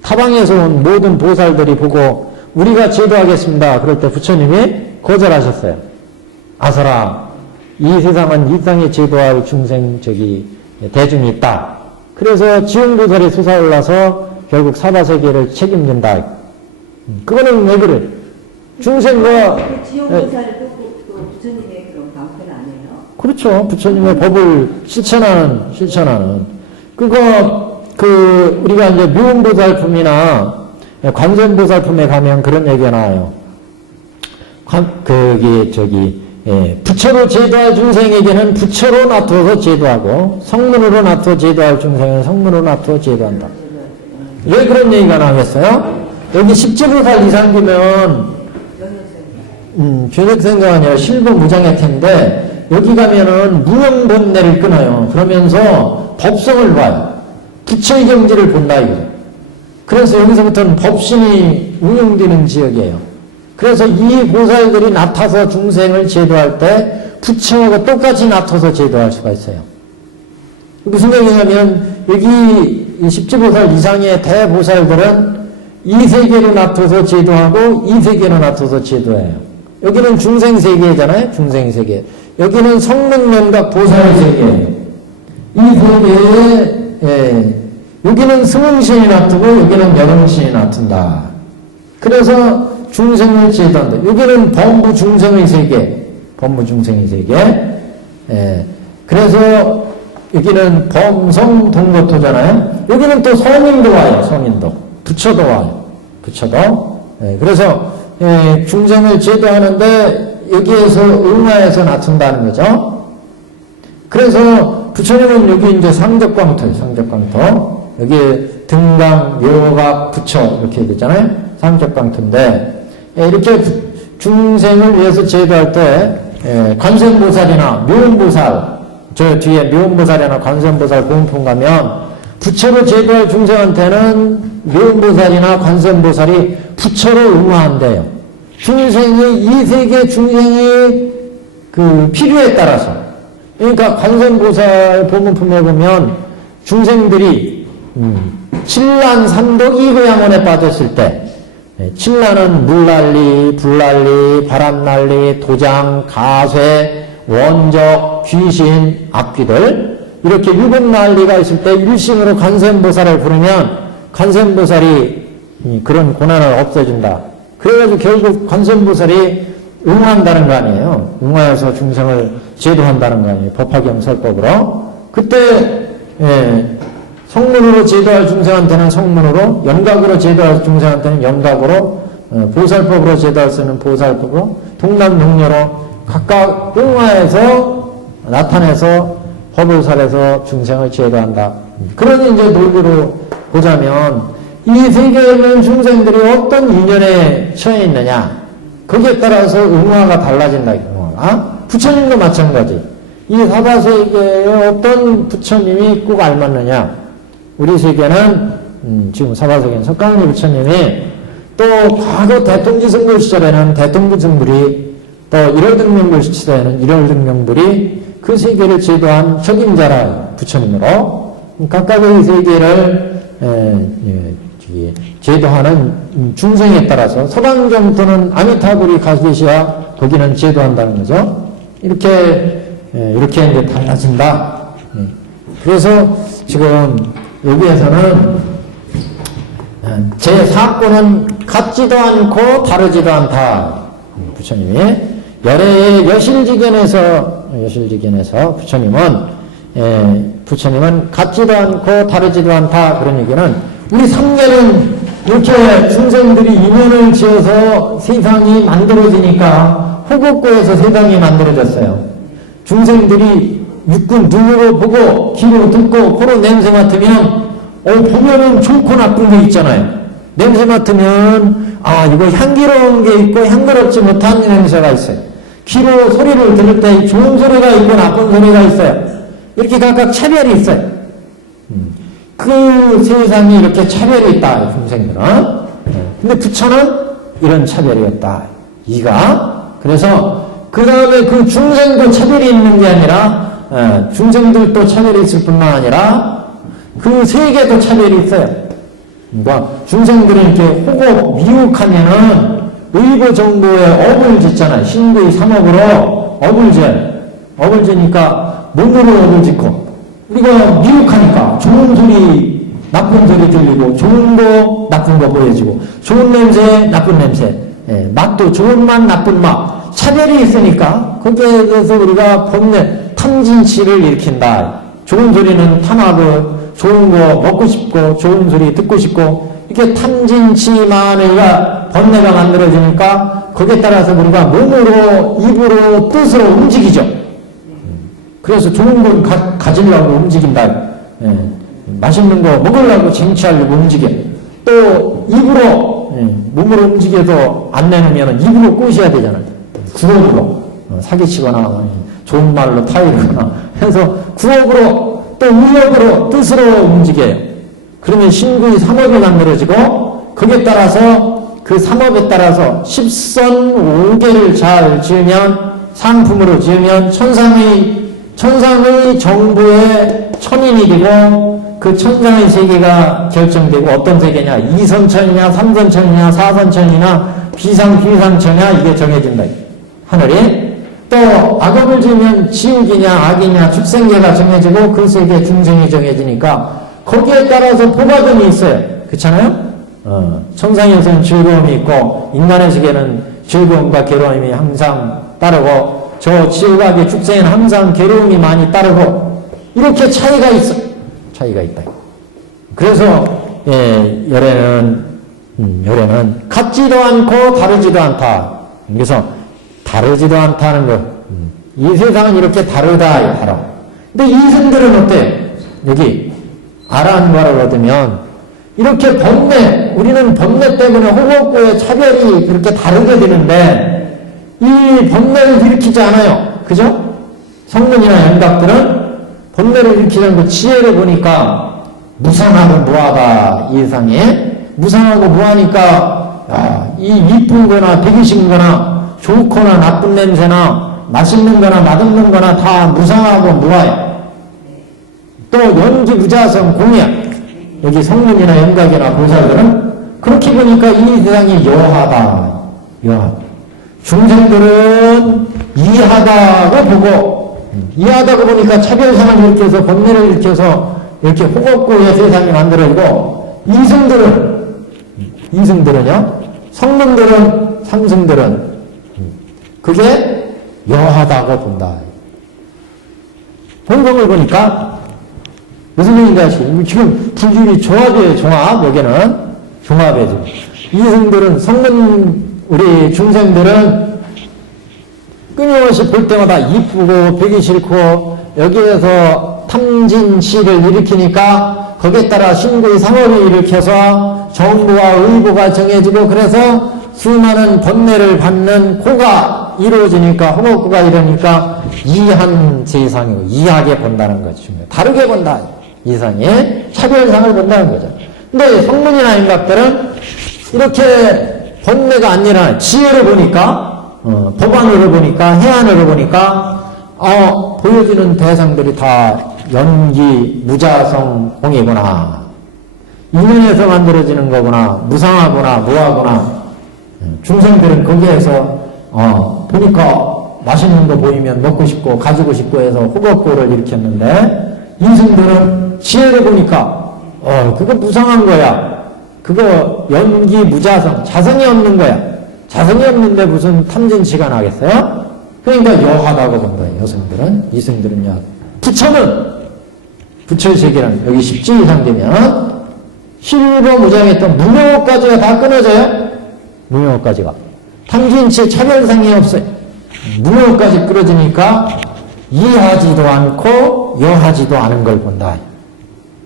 타방에서 온 모든 보살들이 보고 우리가 제도하겠습니다. 그럴 때 부처님이 거절하셨어요. 아서라, 이 세상은 이 땅에 제도할 중생 대중이 있다. 그래서 지음보살이 솟아올라서 결국 사바세계를 책임진다. 그거는 왜 그래? 중생과 지음보살도 부처님의 그런 방편 아니에요? 그렇죠. 부처님의 법을 실천하는. 우리가 이제 묘음보살품이나 관세음보살품에 가면 그런 얘기가 나와요. 부처로 제도할 중생에게는 부처로 놔두어서 제도하고, 성문으로 놔두어 제도할 중생은 성문으로 놔두어 제도한다. 왜 그런 얘기가 나오겠어요? 여기 십지보살 이상기면 변혁생가 아니라 실버무장약인데 여기 가면은 무형본내를 끊어요. 그러면서 법성을 봐요. 부처의 경지를 본다 이거죠. 그래서 여기서부터는 법신이 운용되는 지역이에요. 그래서 이 보살들이 나타서 중생을 제도할 때 부처하고 똑같이 나타서 제도할 수가 있어요. 무슨 얘기냐면 여기 이 십지보살 이상의 대보살들은 이 세계로 나타서 제도하고 이 세계로 나타서 제도해요. 여기는 중생세계잖아요. 중생세계. 여기는 성능명각 보살의 세계예요. 이 세계에 여기는 승흥신이 나타고 여기는 여능신이 나타난다. 그래서 중생을 제도한다. 여기는 범부 중생의 세계. 범부 중생의 세계. 그래서 여기는 범성동고토잖아요. 여기는 또 성인도 와요. 성인도. 부처도 와요. 부처도. 그래서 중생을 제도하는데 여기에서 응화해서 나춘다는 거죠. 그래서 부처님은 여기 이제 상적광토예요. 상적광토. 여기 등강, 묘각, 부처 이렇게 되잖아요. 상적광토인데 이렇게 중생을 위해서 제도할 때 관세음보살이나 묘음보살 저 뒤에 묘음보살이나 관세음보살 공품 가면 부처로 제도할 중생한테는 묘음보살이나 관세음보살이 부처로 응화한대요. 중생의 이 세계 중생의 그 필요에 따라서. 그러니까 관세음보살 보문품에 보면 중생들이 칠란 삼독 이고양원에 빠졌을 때 칠란은 물난리, 불난리, 바람난리, 도장, 가쇠, 원적, 귀신, 악귀들 이렇게 육은 난리가 있을 때 일심으로 관세음보살을 부르면 관세음보살이 그런 고난을 없애준다. 그래가지고 결국 관세음보살이 응화한다는 거 아니에요. 응화해서 중생을 제도한다는 거 아니에요. 법화경설법으로. 그때 성문으로 제도할 중생한테는 성문으로, 연각으로 제도할 중생한테는 연각으로, 보살법으로 제도할 수는 보살법으로, 동남동녀로 각각 응화해서 나타내서 법을 살해서 중생을 제도한다. 그런 이제 논리로 보자면 이 세계에 있는 중생들이 어떤 인연에 처해 있느냐 거기에 따라서 응화가 달라진다. 응화가. 부처님도 마찬가지. 이 사바세계에 어떤 부처님이 꼭 알맞느냐. 우리 세계는 지금 사바세계는 석가모니 부처님이 또 과거 대통지승불 시절에는 대통지승불이 또 일월등명불 시대에는 일월등명불이 그 세계를 제도한 적임자라 부처님으로 각각의 세계를 제도하는 중생에 따라서 서방정토는 아미타불이 가계시야 거기는 제도한다는 거죠. 이렇게 이제 달라진다. 그래서 지금 여기에서는 제 사건은 같지도 않고 다르지도 않다. 부처님이 열애의 여실지견에서 부처님은 같지도 않고 다르지도 않다. 그런 얘기는 우리 삼계는 이렇게 중생들이 인연을 지어서 세상이 만들어지니까 호국고에서 세상이 만들어졌어요. 중생들이 육군 눈으로 보고 귀로 듣고 코로 냄새 맡으면 보면은 좋고 나쁜 게 있잖아요. 냄새 맡으면 이거 향기로운 게 있고 향기롭지 못한 냄새가 있어요. 귀로 소리를 들을 때 좋은 소리가 있고 나쁜 소리가 있어요. 이렇게 각각 차별이 있어요. 그 세상이 이렇게 차별이 있다. 중생들은. 근데 부처는 이런 차별이 없다. 그래서 그 다음에 그 중생도 차별이 있는 게 아니라 중생들도 차별이 있을 뿐만 아니라 그 세계도 차별이 있어요. 그러니까 중생들은 이렇게 호고 미혹하면은 의보정보에 업을 짓잖아요. 신구의 3업으로 업을 지니까 몸으로 업을 짓고 우리가 미혹하니까 좋은 소리 나쁜 소리 들리고 좋은 거 나쁜 거 보여주고 좋은 냄새 나쁜 냄새 맛도 좋은 맛 나쁜 맛 차별이 있으니까 거기에 대해서 우리가 번뇌 탐진치를 일으킨다. 좋은 소리는 탐하고 좋은 거 먹고 싶고 좋은 소리 듣고 싶고 이렇게 탐진치만의가 번뇌가 만들어지니까 거기에 따라서 우리가 몸으로 입으로 뜻으로 움직이죠. 그래서 좋은 걸 가지려고 움직인다. 맛있는 거 먹으려고 쟁취하려고 움직여. 또 입으로 몸을 움직여도 안 내놓으면 입으로 꼬셔야 되잖아요. 구업으로 사기치거나 좋은 말로 타이르거나 해서 구업으로 또 의업으로 뜻으로 움직여요. 그러면 신구의 삼업이 만들어지고 거기에 따라서 그 삼업에 따라서 10선 5개를 잘 지으면 상품으로 지으면 천상의 정부의 천인이 되고 그 천상의 세계가 결정되고 어떤 세계냐 2선천이냐 3선천이냐 4선천이냐 비상천이냐 이게 정해진다. 하늘이 또 악업을 지으면 지옥이냐 악이냐 축생계가 정해지고 그 세계 중생이 정해지니까 거기에 따라서 보바금이 있어요. 그렇잖아요? 천상에서는 즐거움이 있고 인간의 세계는 즐거움과 괴로움이 항상 따르고 저 지옥의 축생에는 항상 괴로움이 많이 따르고 이렇게 차이가 있어. 차이가 있다. 그래서 열애는 같지도 않고 다르지도 않다. 그래서 다르지도 않다는 거. 이 세상은 이렇게 다르다. 바로. 근데 이승들은 어때? 여기 아라한과를 얻으면 이렇게 번뇌, 우리는 번뇌 때문에 호흡구의 차별이 그렇게 다르게 되는데 이 번뇌를 일으키지 않아요. 그죠? 성문이나 영각들은 번뇌를 일으키는 그 지혜를 보니까 무상하고 무하다. 이 세상에 무상하고 무하니까 이 이쁜 거나 배기신 거나 좋거나 나쁜 냄새나 맛있는 거나 맛없는 거나 다 무상하고 무하요. 또 연기 무자성 공약 여기 성문이나 영각이나 보살들은 그렇게 보니까 이 세상이 여하다. 여하다. 중생들은 이하다고 보고 이하다고 보니까 차별상을 일으켜서 번뇌를 일으켜서 이렇게 호겁구의 세상이 만들어지고 이승들은요 성문들은 상승들은 그게 여하다고 본다. 본성을 보니까 무슨 얘기인가 하시죠? 지금 불길이 조합이에요. 종합. 여기는 종합이에요. 지금. 이승들은 성문 우리 중생들은 끊임없이 볼 때마다 이쁘고 보기 싫고 여기에서 탐진치를 일으키니까 거기에 따라 신구의 상업을 일으켜서 정부와 의보가 정해지고 그래서 수많은 번뇌를 받는 코가 이루어지니까 호흡구가 이러니까 이한 세상이고 이하게 본다는 거죠. 다르게 본다. 이상의 차별상을 본다는 거죠. 근데 성문이나 인각들은 이렇게 번뇌가 아니라 지혜를 보니까 법안으로 보니까 해안으로 보니까 보여지는 대상들이 다 연기 무자성 공이구나. 인연에서 만들어지는 거구나. 무상하구나 무하구나. 중생들은 거기에서 보니까 맛있는 거 보이면 먹고 싶고 가지고 싶고 해서 호겁구를 일으켰는데 이승들은 지혜를 보니까 그거 무상한 거야. 그거 연기 무자성 자성이 없는 거야. 자성이 없는데 무슨 탐진치가 나겠어요? 그러니까 여하다고 본다. 여성들은. 이승들은요. 부처는 부처의 세계는 여기 10지 이상 되면 실버 무장했던 무명호까지가 다 끊어져요. 무명호까지가. 탐진치의 차별상이 없어요. 무명호까지 끊어지니까 이하지도 않고 여하지도 않은 걸 본다.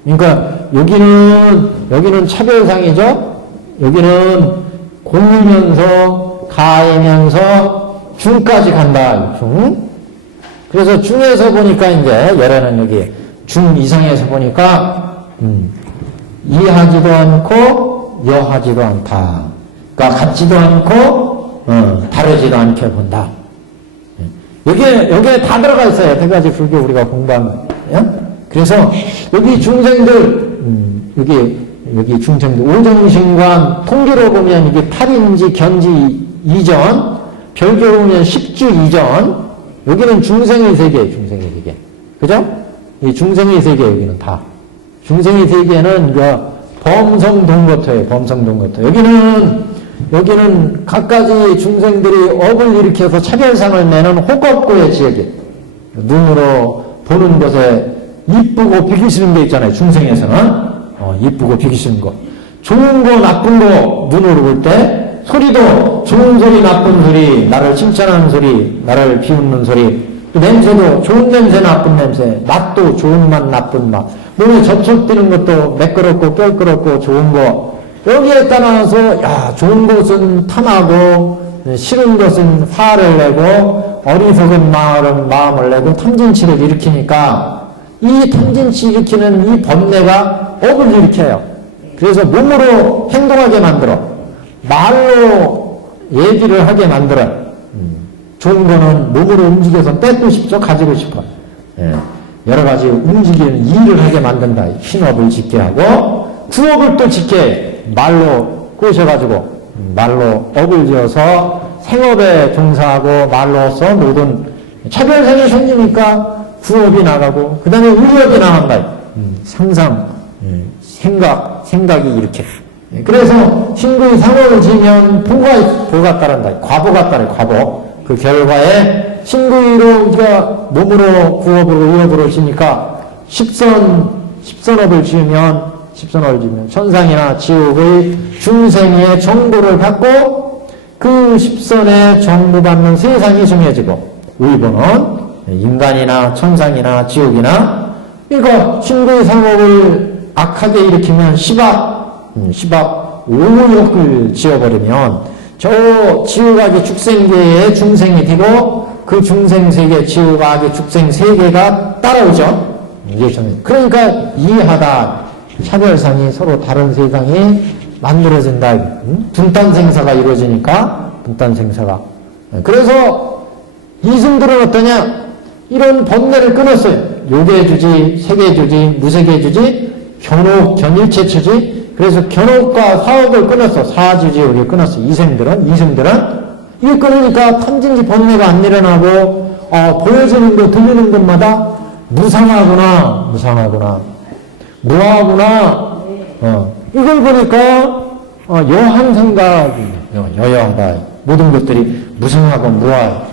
그러니까 여기는 차별상이죠. 여기는 공이면서 가이면서 중까지 간다. 중. 그래서 중에서 보니까 이제 열애는 여기 중 이상에서 보니까 이하지도 않고 여하지도 않다. 그러니까 같지도 않고 다르지도 않게 본다. 여기에 다 들어가 있어요. 100가지 불교 우리가 공부하면. 그래서 여기 중생들 여기 중생들 오정신관 통계로 보면 이게 8인지 견지 이전 별교로 보면 10주 이전 여기는 중생의 세계예요. 중생의 세계. 그죠? 이 중생의 세계 여기는 다. 중생의 세계는 범성동거토예요. 범성동거토. 여기는 각가지 중생들이 업을 일으켜서 차별상을 내는 호겁구의 지역이에요. 눈으로 보는 것에 이쁘고 비기 싫은 게 있잖아요. 중생에서는 이쁘고 비기 싫은 거. 좋은 거 나쁜 거 눈으로 볼 때 소리도 좋은 소리 나쁜 소리 나를 칭찬하는 소리 나를 비웃는 소리 냄새도 좋은 냄새 나쁜 냄새 맛도 좋은 맛 나쁜 맛 몸에 접촉되는 것도 매끄럽고 껄끄럽고 좋은 거 여기에 따라서 야 좋은 것은 탐하고 싫은 것은 화를 내고 어리석은 마음을 내고 탐진치를 일으키니까 이 탐진치 일으키는 이 번뇌가 업을 일으켜요. 그래서 몸으로 행동하게 만들어 말로 얘기를 하게 만들어 좋은 거는 몸으로 움직여서 뺏고 싶죠. 가지고 싶어. 예. 여러 가지 움직이는 일을 하게 만든다. 신업을 짓게 하고 구업을 또 짓게 해. 말로 꼬셔가지고 말로 업을 지어서 생업에 종사하고 말로써 모든 차별성이 생기니까 구업이 나가고 그 다음에 의욕이 나간다. 상상, 생각이 이렇게. 그래서 신구의 상업을 지으면 보가 따른다. 과보가 따르 과보. 그 결과에 신구의로 우리가 몸으로 구업으로 의업으로 지니까 십선업을 지으면 천상이나 지옥의 중생의 정보를 받고 그 십선의 정보받는 세상이 정해지고 의보는 인간이나 천상이나 지옥이나 그러니까 신구의 상업을 악하게 일으키면 시박 5역을 지어버리면 저 지옥악의 축생계의 중생이 되고 그 중생세계 지옥악의 축생세계가 따라오죠. 그러니까 이해하다 차별상이 서로 다른 세상이 만들어진다. 분단생사가 이루어지니까 분단생사가. 그래서 이승들은 어떠냐? 이런 번뇌를 끊었어요. 요계주지, 세계주지, 무세계주지, 견옥, 견일체추지. 그래서 견옥과 사업을 끊었어. 사주지 우리 끊었어. 이승들은 이게 끊으니까 탐진지 번뇌가 안 일어나고 보여지는 거 들리는 것마다 무상하구나. 무하구나. 이걸 보니까 여한 생각이 여여하다. 모든 것들이 무상하고 무하.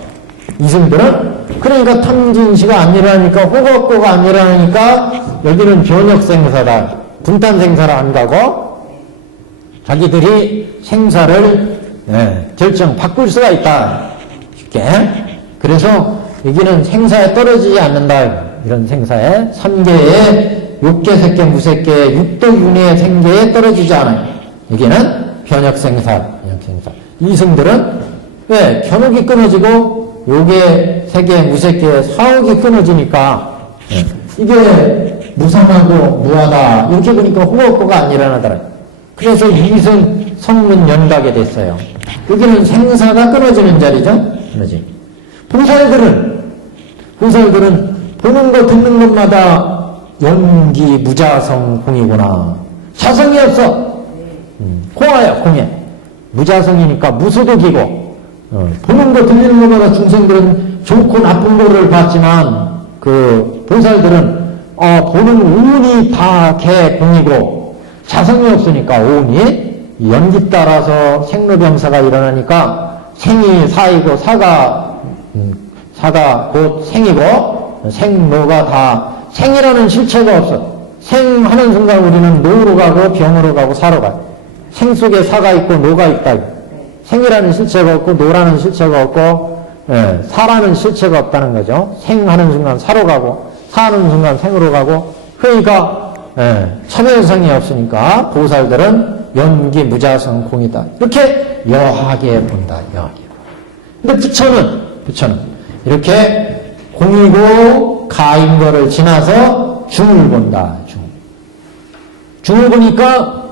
이승들은 그러니까 탐진시가 안 일어나니까 호각고가 안 일어나니까 여기는 변혁생사다. 분단생사를 안 가고 자기들이 생사를 바꿀 수가 있다. 쉽게. 그래서 여기는 생사에 떨어지지 않는다. 이런 생사에 3계의 육계, 색계, 무색계, 육도윤회의 생계에 떨어지지 않아요. 여기는 변혁생사. 이승들은 왜? 견옥이 끊어지고 요계, 색계, 무색계, 사옥이 끊어지니까 이게 무상하고 무하다. 이렇게 보니까 호흡고가 안 일어나더라. 그래서 이승 성문 연각이 됐어요. 여기는 생사가 끊어지는 자리죠. 그러지. 보살들은 보는 거 듣는 것마다 연기 무자성 공이구나. 자성이 없어. 공하야 공해. 무자성이니까 무소득이고 보는 거 들리는 것마다 중생들은 좋고 나쁜 거를 봤지만 그 보살들은 보는 운이 다 개공이고 자성이 없으니까 운이 연기 따라서 생로병사가 일어나니까 생이 사이고 사가 곧 생이고 생로가 다 생이라는 실체가 없어. 생하는 순간 우리는 노로 가고 병으로 가고 사로 가요. 생 속에 사가 있고 노가 있다. 생이라는 실체가 없고 노라는 실체가 없고 사라는 실체가 없다는 거죠. 생하는 순간 사로 가고 사는 순간 생으로 가고 그러니까 차별성이 없으니까 보살들은 연기 무자성 공이다. 이렇게 여하게 본다. 여하게. 근데 부처는 이렇게 공이고 가인 거를 지나서 중을 본다. 중을 보니까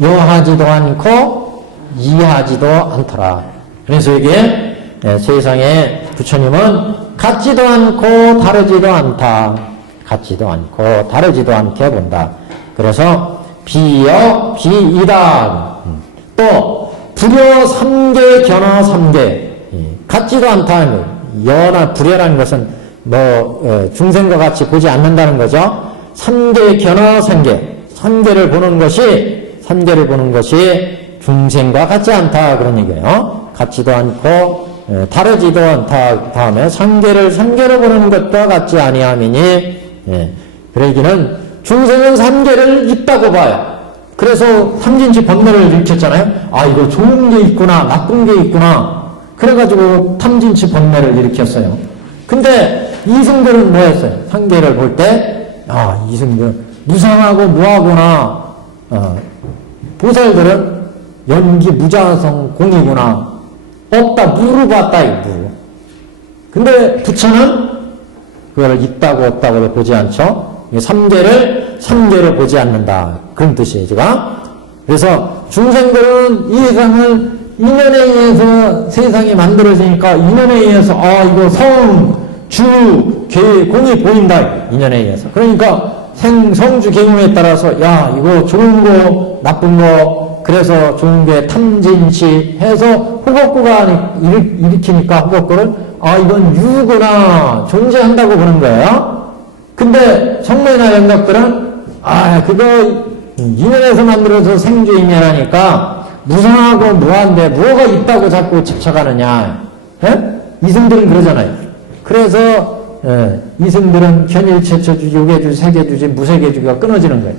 여하지도 않고 이하지도 않더라. 그래서 이게 세상에 부처님은 같지도 않고 다르지도 않다. 같지도 않고 다르지도 않게 본다. 그래서 비여 비이다. 또 불여 3계 견어 3계 같지도 않다는 거예요. 여나 불여라는 것은 중생과 같이 보지 않는다는 거죠. 3계 견어 3계 3계를 보는 것이 중생과 같지 않다 그런 얘기예요. 같지도 않고 다르지도 않다. 다음에 3계를 보는 것과 같지 아니함이니 그러기는 중생은 3계를 있다고 봐요. 그래서 탐진치 번뇌를 일으켰잖아요. 이거 좋은 게 있구나 나쁜 게 있구나 그래가지고 탐진치 번뇌를 일으켰어요. 근데 이승들은 뭐 했어요? 3계를 볼 때 이승들 무상하고 무하구나 보살들은 연기 무자성 공이구나. 없다, 물어봤다, 이거. 근데 부처는 그걸 있다고 없다고 보지 않죠. 삼계를 보지 않는다. 그런 뜻이에요, 지금. 그래서 중생들은 이 세상을 인연에 의해서 세상이 만들어지니까 인연에 의해서 이거 성, 주, 계, 공이 보인다. 인연에 의해서. 그러니까 성주 계공에 따라서 야 이거 좋은 거 나쁜 거 그래서 좋은 게 탐진치 해서 호법구가 일으키니까 호법구를 이건 유구나 존재한다고 보는 거예요. 근데 성매나 영각들은 그거 인연에서 만들어서 생주이면하니까 무상하고 무한데 뭐가 있다고 자꾸 집착하느냐. 이승들은 그러잖아요. 그래서 이승들은 견일체처주지, 요계주지, 세계주지, 무세계주기가 끊어지는 거예요.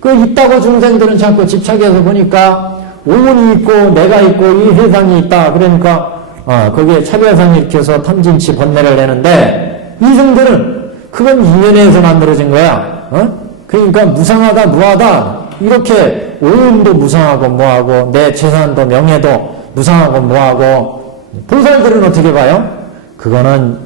그 있다고 중생들은 자꾸 집착해서 보니까 오운이 있고 내가 있고 이 세상이 있다. 그러니까 거기에 차별상 일으켜서 탐진치 번뇌를 내는데 이승들은 그건 인연에서 만들어진 거야. 그러니까 무상하다 무하다 이렇게 오운도 무상하고 무하고 내 재산도 명예도 무상하고 무하고 보살들은 어떻게 봐요? 그거는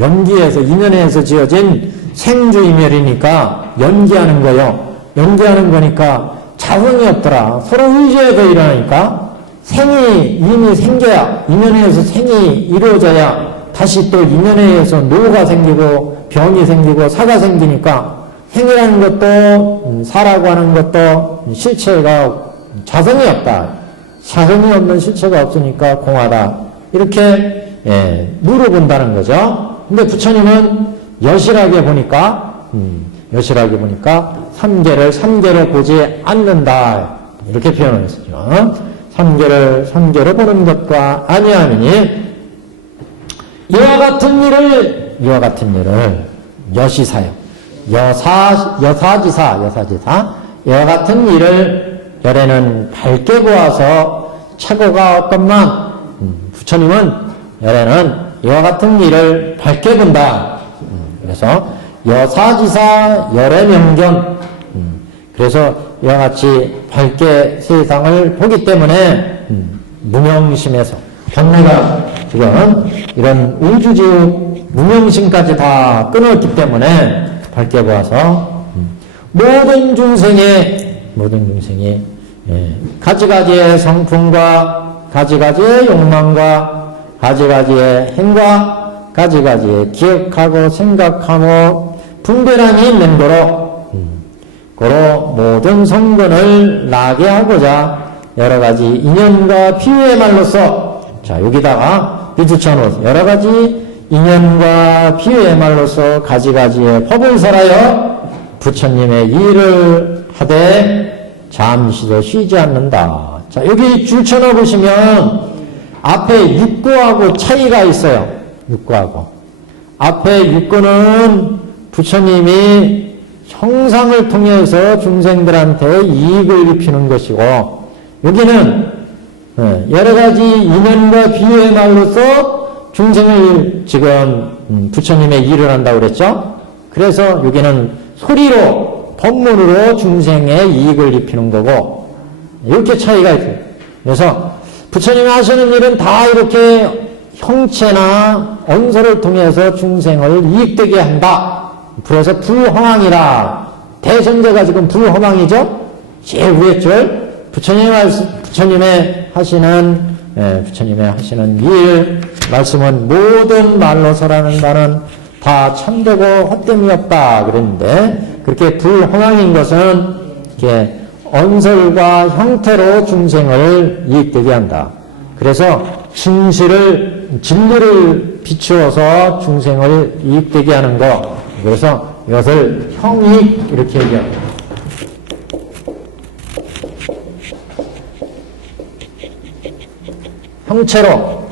연기에서 인연에서 지어진 생주이멸이니까 연기하는 거요. 연기하는 거니까 자성이 없더라. 서로 의지해서 일어나니까 생이 이미 생겨야 인연에서 생이 이루어져야 다시 또 인연에 의해서 노가 생기고 병이 생기고 사가 생기니까 생이라는 것도 사라고 하는 것도 실체가 자성이 없다. 자성이 없는 실체가 없으니까 공하다. 이렇게 물어본다는 거죠. 근데 부처님은 여실하게 보니까 삼계를 보지 않는다. 이렇게 표현을 했었죠. 삼계로 보는 것과 아니하느니 이와 같은 일을 여시사요. 여사지사 이와 같은 일을 열에는 밝게 보아서 착오가 없건만 부처님은 열에는 이와 같은 일을 밝게 본다. 그래서 여사지사 열의 명견 그래서 이와 같이 밝게 세상을 보기 때문에 무명심에서 번뇌가 지금 이런 우주지옥 무명심까지 다 끊었기 때문에 밝게 보아서 모든 중생의 가지가지의 성품과 가지가지의 욕망과 가지가지의 행과 가지가지의 기억하고 생각하고 분별함이 있는 거로 고로 모든 성근을 나게 하고자 여러 가지 인연과 비유의 말로서 자 여기다가 비추쳐놓은 여러 가지 인연과 비유의 말로서 가지가지의 법을 설하여 부처님의 일을 하되 잠시도 쉬지 않는다. 자 여기 줄쳐놓 보시면 앞에 육구하고 차이가 있어요. 육구하고 앞에 육구는 부처님이 형상을 통해서 중생들한테 이익을 입히는 것이고 여기는 여러 가지 인연과 비유의 말로서 중생을 지금 부처님의 일을 한다고 그랬죠. 그래서 여기는 소리로 법문으로 중생의 이익을 입히는 거고 이렇게 차이가 있어요. 그래서 부처님이 하시는 일은 다 이렇게 형체나 언서를 통해서 중생을 이익되게 한다. 그래서 불허망이라 대선제가 지금 불허망이죠. 제일 위에 줄 부처님의 하시는 일 말씀은 모든 말로 설하는 바는 다 참되고 헛됨이 없다 그랬는데 그렇게 불허망인 것은 이렇게 언설과 형태로 중생을 이익되게 한다. 그래서 진리를 비추어서 중생을 이익되게 하는 것. 그래서 이것을 형익 이렇게 얘기합니다. 형체로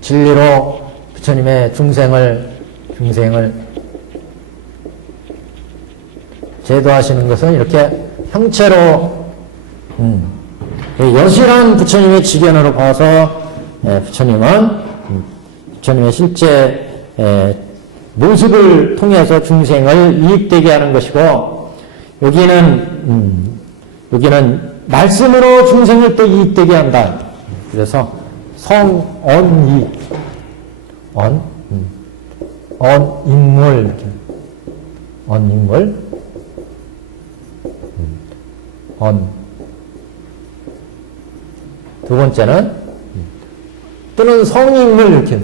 진리로 부처님의 중생을 제도하시는 것은 이렇게 형체로 여실한 부처님의 지견으로 봐서 부처님의 실제 모습을 통해서 중생을 이익되게 하는 것이고 여기는 말씀으로 중생을 또 이익되게 한다. 그래서 성언이 언인물 이렇게 언인물 두 번째는 또는 성인물 이렇게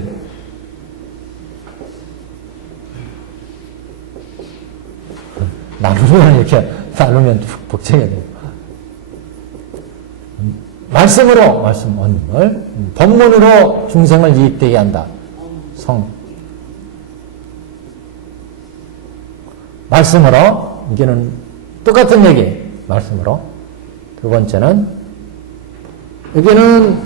나누면 이렇게 나누면 복잡해 돼요. 말씀으로 말씀 언인물 법문으로 중생을 이익되게 한다. 성 말씀으로 이게는 똑같은 얘기 말씀으로 두 번째는 여기는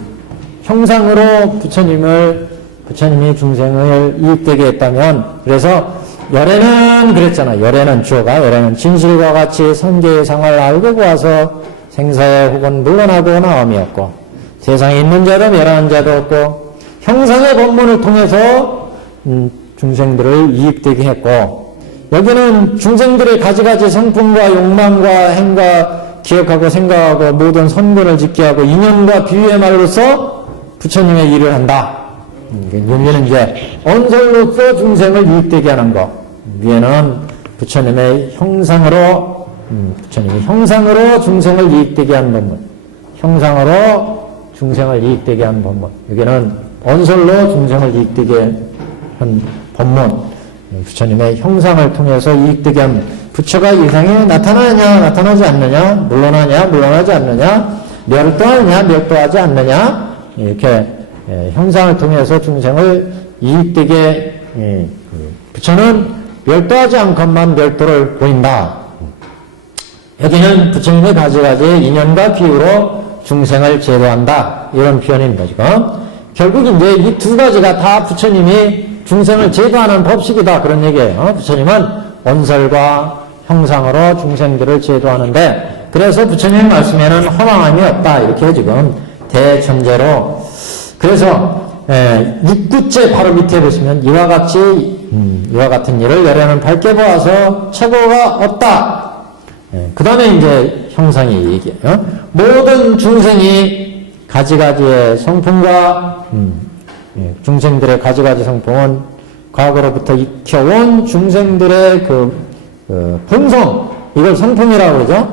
형상으로 부처님이 중생을 이익되게 했다면 그래서 열애는 그랬잖아. 열애는 주어가 열애는 진실과 같이 선계의 상을 알고 보아서 생사에 혹은 물러나고 나옴이었고 세상에 있는 자도 멸하는 자도 없고 형상의 법문을 통해서 중생들을 이익되게 했고 여기는 중생들의 가지가지 성품과 욕망과 행과 기억하고 생각하고 모든 선근을 짓게 하고 인연과 비유의 말로서 부처님의 일을 한다. 여기는 이제 언설로서 중생을 이익되게 하는 것. 위에는 부처님의 형상으로 중생을 이익되게 하는 법문. 형상으로 중생을 이익되게 하는 법문. 여기는 언설로 중생을 이익되게 한 법문. 부처님의 형상을 통해서 이익되게 한 부처가 이 세상에 나타나느냐 나타나지 않느냐 물러나냐 물러나지 않느냐 멸도하느냐 멸도하지 않느냐 이렇게 형상을 통해서 중생을 이익되게 부처는 멸도하지 않건만 멸도를 보인다. 여기는 부처님의 가지가지 인연과 비유로 중생을 제도한다. 이런 표현입니다. 지금 결국 이제 이 두 가지가 다 부처님이 중생을 제도하는 법칙이다. 그런 얘기예요. 부처님은 언설과 형상으로 중생들을 제도하는데 그래서 부처님의 말씀에는 허망함이 없다. 이렇게 지금 대전제로 그래서 6구째 바로 밑에 보시면 이와 같은 일을 열애는 밝게 보아서 착오가 없다. 그 다음에 이제 형상이 얘기해요. 모든 중생이 가지가지의 성품과 중생들의 가지가지 성품은 과거로부터 익혀온 중생들의 본성, 이걸 성품이라고 그러죠.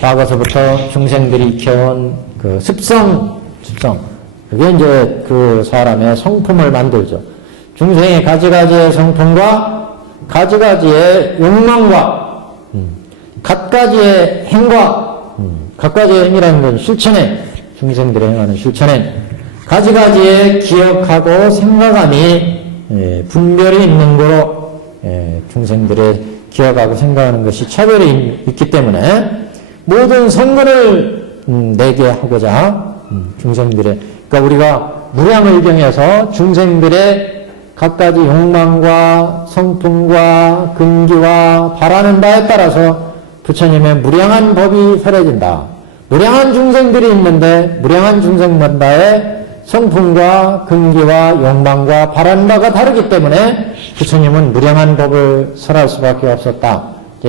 과거서부터 중생들이 익혀온 그 습성. 그게 이제 그 사람의 성품을 만들죠. 중생의 가지가지의 성품과 가지가지의 욕망과 갖가지의 행과 갖가지의 행이라는 건 실천에 중생들이 행하는 실천에 가지가지의 기억하고 생각함이 분별이 있는 거로 중생들의 기억하고 생각하는 것이 차별이 있기 때문에 모든 성근을 내게 하고자 중생들의 그러니까 우리가 무량의경에서 중생들의 갖가지 욕망과 성품과 근기와 바라는 바에 따라서 부처님의 무량한 법이 설해진다. 무량한 중생들이 있는데 무량한 중생마다의 성품과 근기와 욕망과 바라는 바가 다르기 때문에 부처님은 무량한 법을 설할 수밖에 없었다.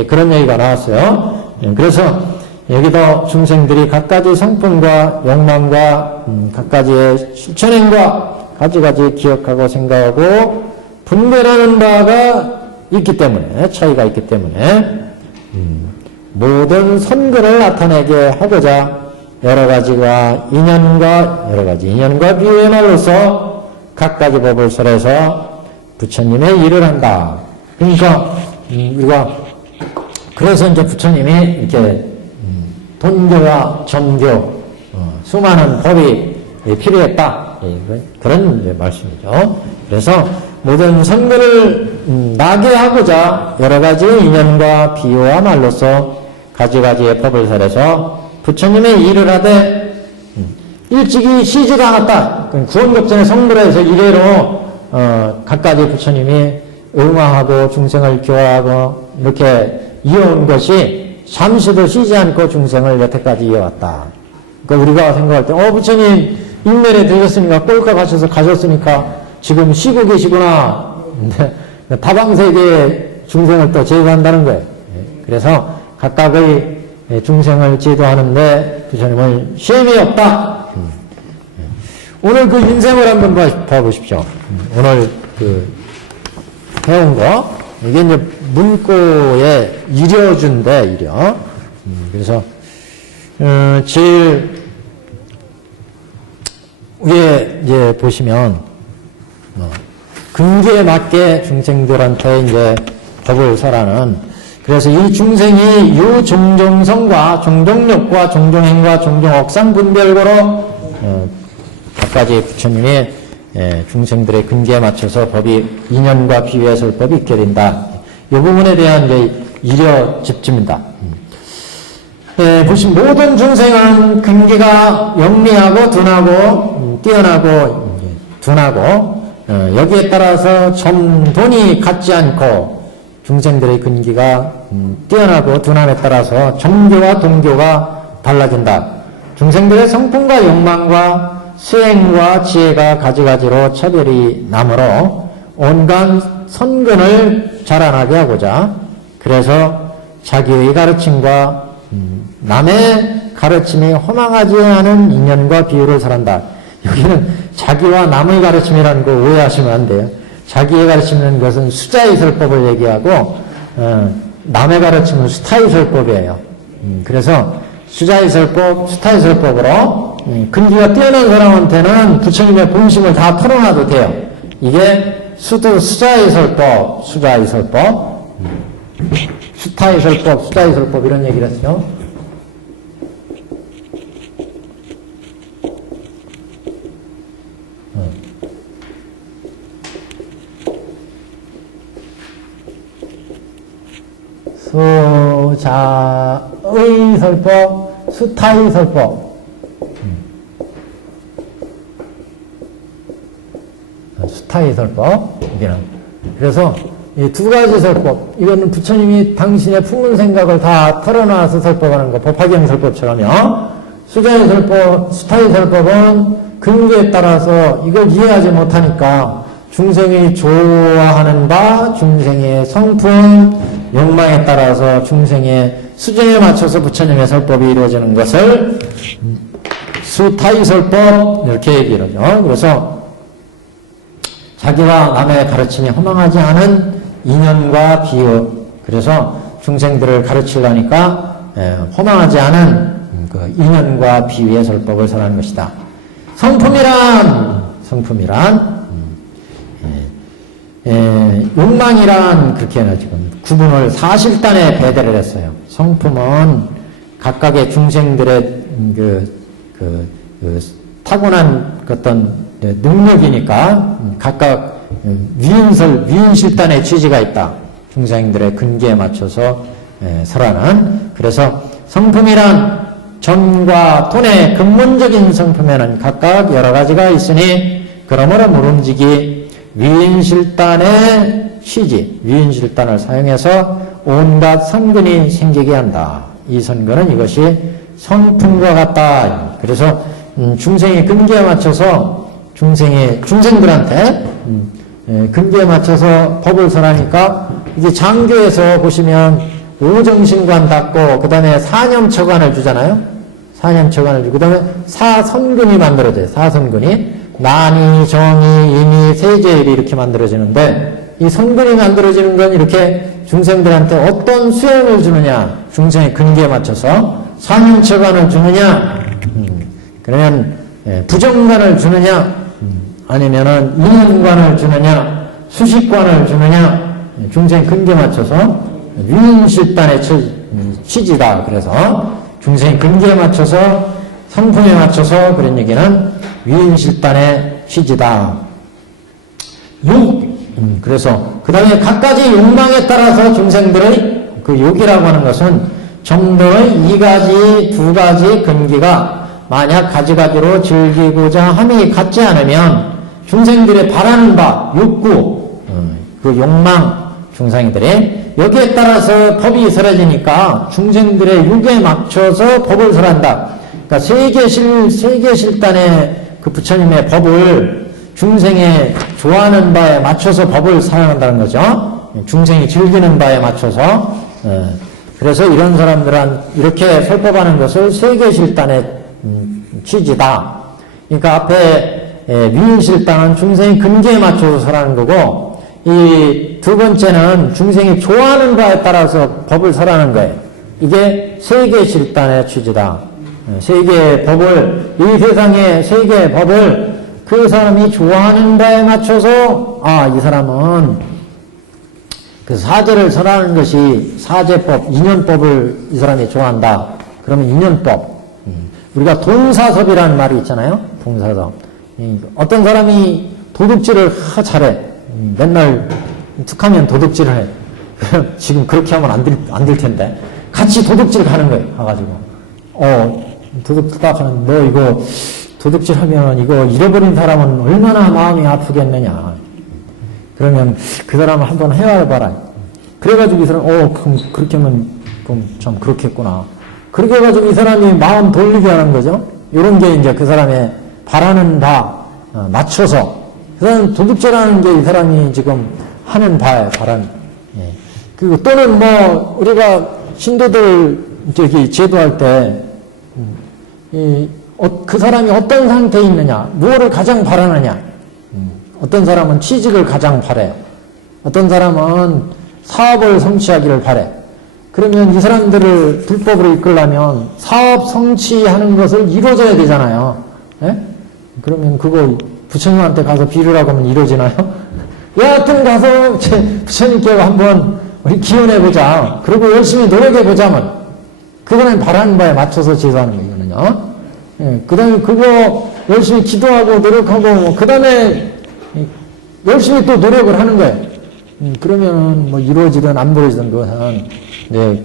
그런 얘기가 나왔어요. 그래서 여기도 중생들이 갖가지 성품과 욕망과 갖가지의 실천행과 가지가지 기억하고 생각하고 분별하는 바가 있기 때문에 차이가 있기 때문에 모든 선근을 나타내게 하고자 여러 가지 인연과 비유의 말로서 각가지 법을 설해서 부처님의 일을 한다. 그러니까 우리가 그래서 이제 부처님이 이렇게 돈교와 정교 수많은 법이 필요했다. 그런 이제 말씀이죠. 그래서 모든 선근을 나게 하고자 여러 가지 인연과 비유와 말로서 가지가지의 법을 설해서 부처님의 일을 하되 일찍이 쉬지도 않았다. 구원급전의 성불에서 이래로 각가지 부처님이 응화하고 중생을 교화하고 이렇게 이어온 것이 잠시도 쉬지 않고 중생을 여태까지 이어왔다. 그러니까 우리가 생각할 때 부처님 인멸에 되셨으니까 꼴까 가셨으니까 지금 쉬고 계시구나. 다방세계의 중생을 또 제도한다는 거예요. 그래서 각각의 중생을 제도하는데 부처님은 시험이 없다. 오늘 그 인생을 한번 봐보십시오. 오늘 그 해온 거 이게 이제 문고의 이려준데 이려. 그래서 제일 위에 이제 보시면 근기에 맞게 중생들한테 이제 법을 설하는, 그래서 이 중생이 유종종성과 종종력과 종종행과 종종억상 분별고로 각가지 부처님이 중생들의 근기에 맞춰서 법이 인연과 비유의 설법이 있게 된다. 이 부분에 대한 이제 이려 집집니다. 보신 모든 중생은 근기가 영리하고 둔하고 뛰어나고 둔하고 여기에 따라서 점돈이 같지 않고, 중생들의 근기가 뛰어나고 둔함에 따라서 정교와 동교가 달라진다. 중생들의 성품과 욕망과 수행과 지혜가 가지가지로 차별이 나므로 온갖 선근을 자라나게 하고자, 그래서 자기의 가르침과 남의 가르침이 허망하지 않은 인연과 비유를 설한다. 여기는 자기와 남의 가르침이라는 거 오해하시면 안 돼요. 자기의 가르치는 것은 수자의 설법을 얘기하고 남의 가르침은 수타의 설법이에요. 그래서 수자의 설법, 수타의 설법으로 근기가 뛰어난 사람한테는 부처님의 본심을 다 털어놔도 돼요. 이게 수자의 설법, 수자의 설법, 수타의 설법, 수자의 설법 이런 얘기를 했어요. 수자의 설법, 수타의 설법. 수타의 설법. 이게는. 그래서 이 두 가지 설법, 이거는 부처님이 당신의 품은 생각을 다 털어놔서 설법하는 거, 법화경 설법처럼요. 수자의 설법, 수타의 설법은 근거에 따라서 이걸 이해하지 못하니까 중생이 좋아하는 바, 중생의 성품, 욕망에 따라서 중생의 수준에 맞춰서 부처님의 설법이 이루어지는 것을 수타의 설법 이렇게 얘기를 하죠. 그래서 자기와 남의 가르침이 허망하지 않은 인연과 비유, 그래서 중생들을 가르치려니까 허망하지 않은 그 인연과 비유의 설법을 설하는 것이다. 성품이란 욕망이란 그렇게 해서 지금 구분을 사실단에 배대를 했어요. 성품은 각각의 중생들의 타고난 어떤 능력이니까 각각 위인실단의 취지가 있다. 중생들의 근기에 맞춰서 설하는. 그래서 성품이란 전과 돈의 근본적인 성품에는 각각 여러 가지가 있으니 그러므로 모름지기 위인실단의 취지, 위인실단을 사용해서 온갖 선근이 생기게 한다. 이 선근은 이것이 성품과 같다. 그래서 중생의 근기에 맞춰서 중생들한테 근기에 맞춰서 법을 설하니까 이게 장교에서 보시면 오정신관 닦고 그 다음에 사념처관을 주잖아요. 사념처관을 주고 그 다음에 사선근이 만들어져요. 사선근이 난이, 정의, 인의, 세제일이 이렇게 만들어지는데 이 선근이 만들어지는 건 이렇게 중생들한테 어떤 수행을 주느냐, 중생의 근기에 맞춰서 사념처관을 주느냐, 그러면 부정관을 주느냐, 아니면은 인연관을 주느냐, 수식관을 주느냐, 중생 근기에 맞춰서 위인실단의 취지다. 그래서 중생 근기에 맞춰서 성품에 맞춰서 그런 얘기는 위인실단의 취지다. 그래서 그 다음에 각가지 욕망에 따라서 중생들의 그 욕이라고 하는 것은 정도의 두 가지 근기가 만약 가지가지로 즐기고자 함이 같지 않으면 중생들의 바라는 바, 욕구, 그 욕망, 중생들이 여기에 따라서 법이 설해지니까 중생들의 욕에 맞춰서 법을 설한다. 그러니까 세계실단의 그 부처님의 법을 중생의 좋아하는 바에 맞춰서 법을 사용한다는 거죠. 중생이 즐기는 바에 맞춰서. 그래서 이런 사람들은 이렇게 설법하는 것을 세계실단의 취지다. 그러니까 앞에 위인실단은 중생이 근기에 맞춰서 설하는 거고, 이 두 번째는 중생이 좋아하는 바에 따라서 법을 설하는 거예요. 이게 세계실단의 취지다. 세계의 법을, 이 세상의 세계의 법을 그 사람이 좋아하는 바에 맞춰서, 이 사람은 그 사제를 설하는 것이 사제법, 인연법을 이 사람이 좋아한다. 그러면 인연법. 우리가 동사섭이라는 말이 있잖아요. 동사섭. 어떤 사람이 도둑질을 잘해. 맨날 툭하면 도둑질을 해. 지금 그렇게 하면 안 될 텐데. 같이 도둑질 가는 거예요. 가가지고. 도둑질 딱 하는, 너 이거 도둑질 하면 이거 잃어버린 사람은 얼마나 마음이 아프겠느냐. 그러면 그 사람을 한번 헤아려봐라. 그래가지고 이 사람, 그럼 그렇게 하면 좀 그렇겠구나. 그렇게 해가지고 이 사람이 마음 돌리게 하는 거죠. 이런 게 이제 그 사람의 바라는 바 맞춰서. 그 사람 도둑질하는 게 이 사람이 지금 하는 바에 바라는. 그리고 또는 뭐 우리가 신도들 저기 제도할 때 그 사람이 어떤 상태에 있느냐, 무엇을 가장 바라느냐. 어떤 사람은 취직을 가장 바래요. 어떤 사람은 사업을 성취하기를 바래. 그러면 이 사람들을 불법으로 이끌려면 사업 성취하는 것을 이루어져야 되잖아요. 예? 그러면 그거 부처님한테 가서 빌으라고 하면 이루어지나요? 여하튼 가서 부처님께 한번 우리 기원해보자. 그리고 열심히 노력해보자면 그 사람이 바라는 바에 맞춰서 제도하는 거예요. 이거는요. 예, 그 다음에 그거 열심히 기도하고 노력하고 그 다음에 열심히 또 노력을 하는 거예요. 그러면 뭐 이루어지든 안 이루어지든 그것은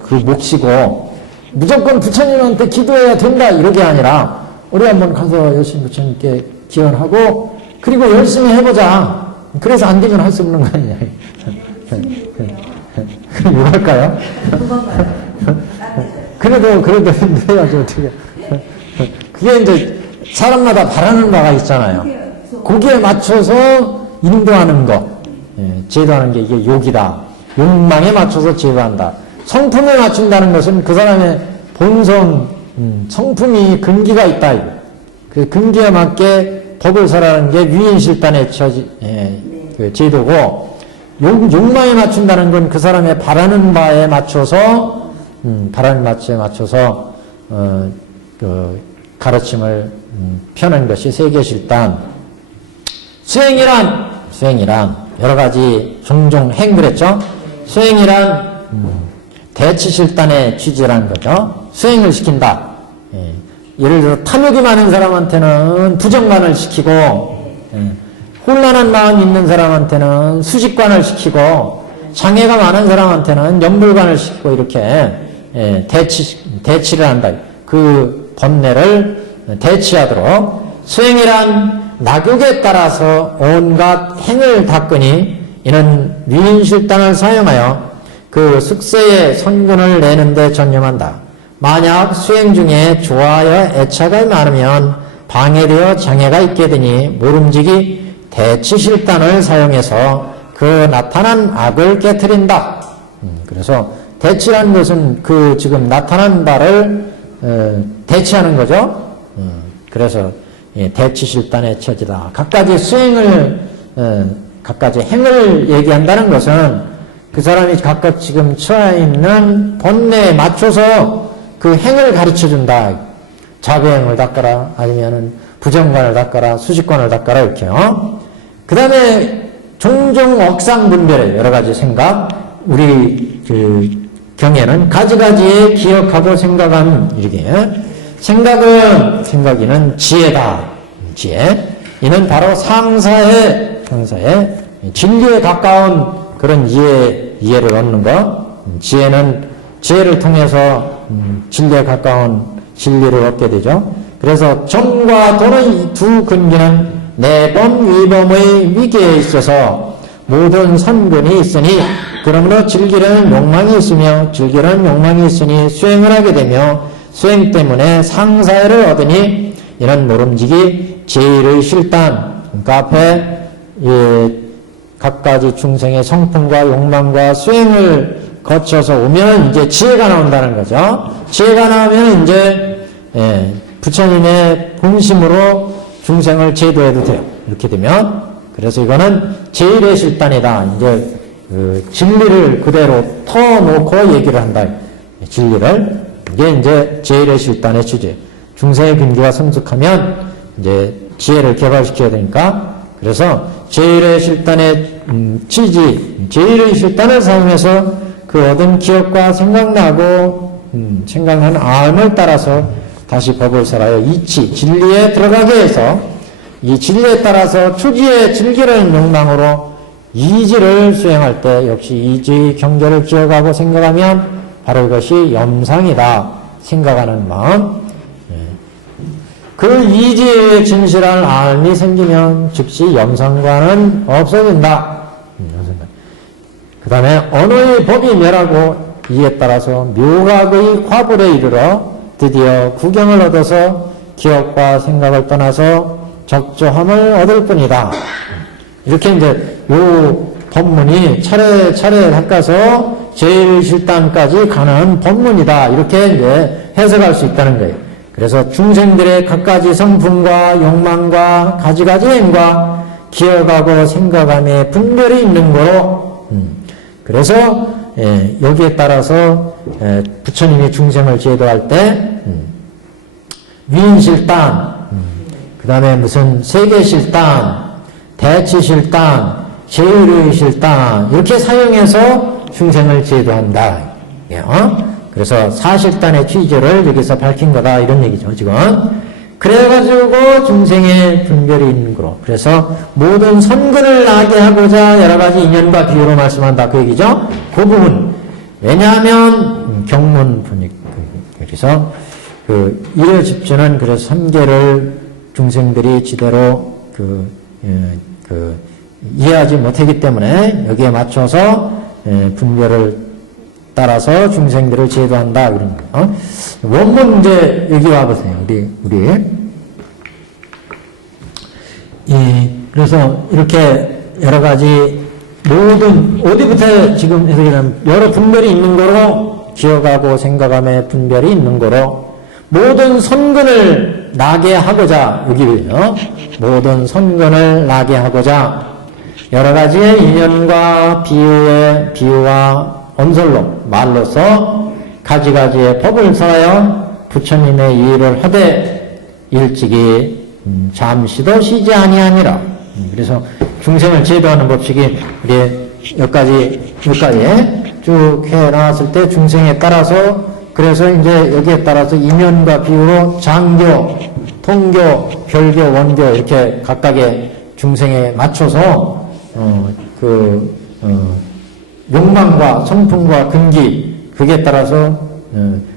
그 몫이고 무조건 부처님한테 기도해야 된다 이렇게 아니라 우리 한번 가서 열심히 부처님께 기원하고 그리고 열심히 해보자. 그래서 안 되면 할 수 없는 거 아니냐. 그럼 뭐 할까요? 그래도 해야죠 어떻게. 그게 이제 사람마다 바라는 바가 있잖아요. 거기에 맞춰서 인도하는 것, 제도하는 게 이게 욕이다. 욕망에 맞춰서 제도한다. 성품에 맞춘다는 것은 그 사람의 본성, 성품이 근기가 있다. 이거. 그 근기에 맞게 법을 설하는 게 위인실단의 그 제도고, 욕망에 맞춘다는 건 그 사람의 바라는 바에 맞춰서, 그 가르침을 펴는 것이 세계실단. 수행이란 여러 가지 종종 행 그랬죠? 수행이란 대치실단의 취지라는 거죠. 수행을 시킨다. 예를 들어 탐욕이 많은 사람한테는 부정관을 시키고 혼란한 마음이 있는 사람한테는 수직관을 시키고 장애가 많은 사람한테는 연불관을 시키고 이렇게 대치를 한다. 그 번뇌를 대치하도록 수행이란 낙욕에 따라서 온갖 행을 닦으니 이는 위인실단을 사용하여 그 숙세의 선근을 내는 데 전념한다. 만약 수행 중에 좋아하여 애착이 많으면 방해되어 장애가 있게 되니 모름지기 대치실단을 사용해서 그 나타난 악을 깨트린다. 그래서 대치라는 것은 그 지금 나타난 바를 대치하는 거죠. 그래서 대치실단의 처지다. 각가지 수행을, 각가지 행을 얘기한다는 것은 그 사람이 각각 지금 처해 있는 본내에 맞춰서 그 행을 가르쳐 준다. 자배행을 닦아라. 아니면은 부정관을 닦아라. 수직관을 닦아라. 이렇게요. 그 다음에 종종 억상분별의 여러 가지 생각. 우리 그 경에는 가지가지에 기억하고 생각하는 이렇게. 생각이는 지혜다. 지혜. 이는 바로 상사의 진리에 가까운 그런 이해를 얻는 것. 지혜를 통해서 진리에 가까운 진리를 얻게 되죠. 그래서 정과 도의 두 근기는 내범 위범의 위계에 있어서 모든 선근이 있으니 그러므로 즐기려는 욕망이 있으니 수행을 하게 되며 수행 때문에 상사를 얻으니 이는 모름지기 제1의 실단. 그러니까 앞에 각가지 중생의 성품과 욕망과 수행을 거쳐서 오면 이제 지혜가 나온다는 거죠. 지혜가 나오면 이제 부처님의 본심으로 중생을 제도해도 돼요. 이렇게 되면. 그래서 이거는 제일의 실단이다. 이제 그 진리를 그대로 터놓고 얘기를 한다. 진리를. 이게 이제 제일의 실단의 주제. 중생의 근기가 성숙하면 이제 지혜를 개발시켜야 되니까. 그래서 제일의 실단의 취지, 제일의 실단을 사용해서 그 얻은 기억과 생각나고 생각하는 마음을 따라서 다시 법을 설하여 이치, 진리에 들어가게 해서 이 진리에 따라서 초지의 즐기는 욕망으로 이지를 수행할 때 역시 이지 경계를 기억하고 생각하면 바로 이것이 염상이다. 생각하는 마음. 그 이지의 진실한 알미 생기면 즉시 염상과는 없어진다. 그 다음에 언어의 법이 멸하고 이에 따라서 묘각의 화불에 이르러 드디어 구경을 얻어서 기억과 생각을 떠나서 적조함을 얻을 뿐이다. 이렇게 이제 요 법문이 차례차례 닦아서 제일실단까지 가는 법문이다. 이렇게 이제 해석할 수 있다는 거예요. 그래서 중생들의 갖가지 성품과 욕망과 가지가지 행과 기억하고 생각함에 분별이 있는 거로 그래서 여기에 따라서 부처님이 중생을 제도할 때 위인실단, 그 다음에 무슨 세계실단, 대치실단, 제일의실단 이렇게 사용해서 중생을 제도한다. 그래서 사실단의 취지를 여기서 밝힌 거다 이런 얘기죠 지금. 그래가지고 중생의 분별이 있는 거로 그래서 모든 선근을 나게 하고자 여러 가지 인연과 비유로 말씀한다 그 얘기죠. 그 부분 왜냐하면 경문 분위기 그래서 그 일요집주는 그래서 3계를 중생들이 제대로 이해하지 못하기 때문에 여기에 맞춰서 분별을 따라서 중생들을 제도한다 그런 거. 원문 이제 여기 와보세요. 우리 그래서 이렇게 여러 가지 모든 어디부터 지금 해석이냐면 여러 분별이 있는 거로 기억하고 생각함에 분별이 있는 거로 모든 선근을 나게 하고자 여기요. 모든 선근을 나게 하고자 여러 가지의 인연과 비유와 언설로 말로서 가지가지의 법을 설하여 부처님의 이의를 하되 일찍이 잠시도 쉬지 아니하니라. 그래서 중생을 제도하는 법칙이 우리 여기까지 쭉 해나왔을 때 중생에 따라서 그래서 이제 여기에 따라서 인연과 비유로 장교, 통교, 별교, 원교 이렇게 각각의 중생에 맞춰서 욕망과 성품과 근기 그게 따라서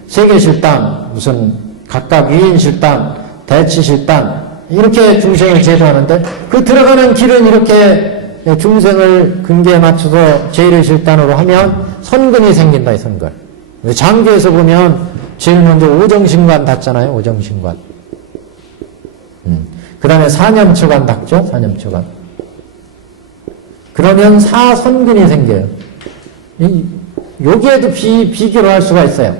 세계실단 무슨 각각 위인실단 대치실단 이렇게 중생을 제도하는데 그 들어가는 길은 이렇게 중생을 근기에 맞춰서 제일실단으로 하면 선근이 생긴다 이 선근. 장교에서 보면 제일 먼저 오정신관 닿잖아요. 오정신관. 그 다음에 사념처관 닿죠. 사념처관. 그러면 사선근이 생겨요. 여기에도 비교를 할 수가 있어요.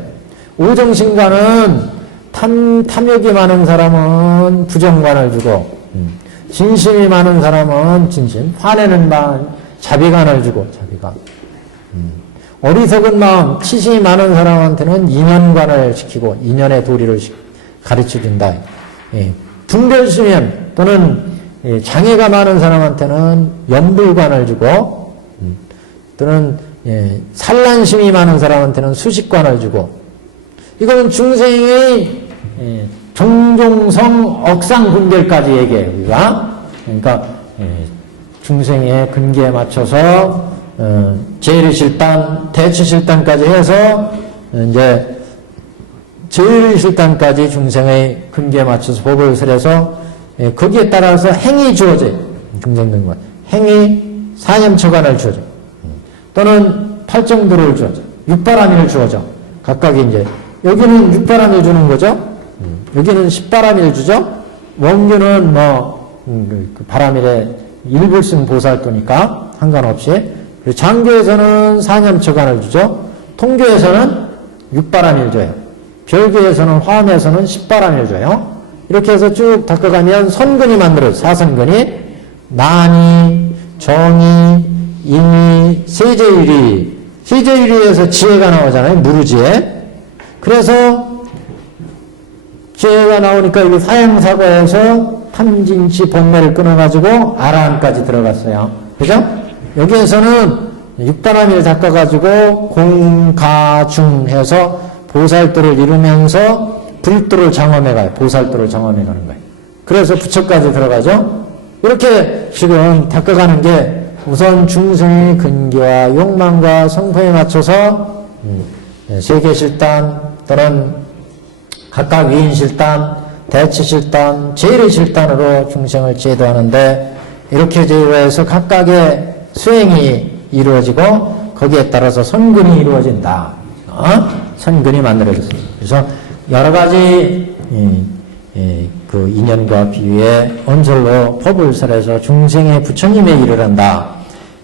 오정신관은 탐욕이 많은 사람은 부정관을 주고 진심이 많은 사람은 진심, 화내는 마음 자비관을 주고 자비관. 어리석은 마음, 치심이 많은 사람한테는 인연관을 시키고 인연의 도리를 가르쳐준다. 분별심면 또는 장애가 많은 사람한테는 연불관을 주고 또는 산란심이 많은 사람한테는 수식관을 주고 이거는 중생의 종종성 억상 분별까지 얘기해요. 우리가 그러니까 중생의 근기에 맞춰서 제일실단, 대치실단까지 해서 이제 제일실단까지 중생의 근기에 맞춰서 법을 설해서 거기에 따라서 행이 주어져요. 중생근과 행이 사념처관을 주어져. 또는 팔정도를 주어져. 육바라밀을 주어져. 각각이 이제 여기는 육바라밀 주는 거죠. 여기는 십바라밀 주죠. 원규는 그 바라밀의 일불승 보살도니까 상관없이. 그리고 장교에서는 사념처관을 주죠. 통교에서는 6바람일조예요. 별교에서는 화엄에서는 10바람일조예요. 이렇게 해서 쭉 닦아가면 선근이 만들어져요. 사선근이 난이, 정이, 인이, 세제유리. 세제유리에서 지혜가 나오잖아요. 무르지혜. 그래서 지혜가 나오니까 이게 사행사고에서 탐진치 본매를 끊어가지고 아라한까지 들어갔어요. 그죠? 여기에서는 육단함을 닦아가지고 공가중 해서 보살도를 이루면서 불도를 장엄해가요. 보살도를 장엄해가는 거예요. 그래서 부처까지 들어가죠. 이렇게 지금 닦아가는 게 우선 중생의 근기와 욕망과 성품에 맞춰서 세계실단 또는 각각 위인실단, 대치실단, 제일의실단으로 중생을 제도하는데 이렇게 제도해서 각각의 수행이 이루어지고 거기에 따라서 선근이 이루어진다. 선근이 만들어졌습니다. 그래서 여러 가지 그 인연과 비유의 언설로 법을 설해서 중생의 부처님에 이르란다.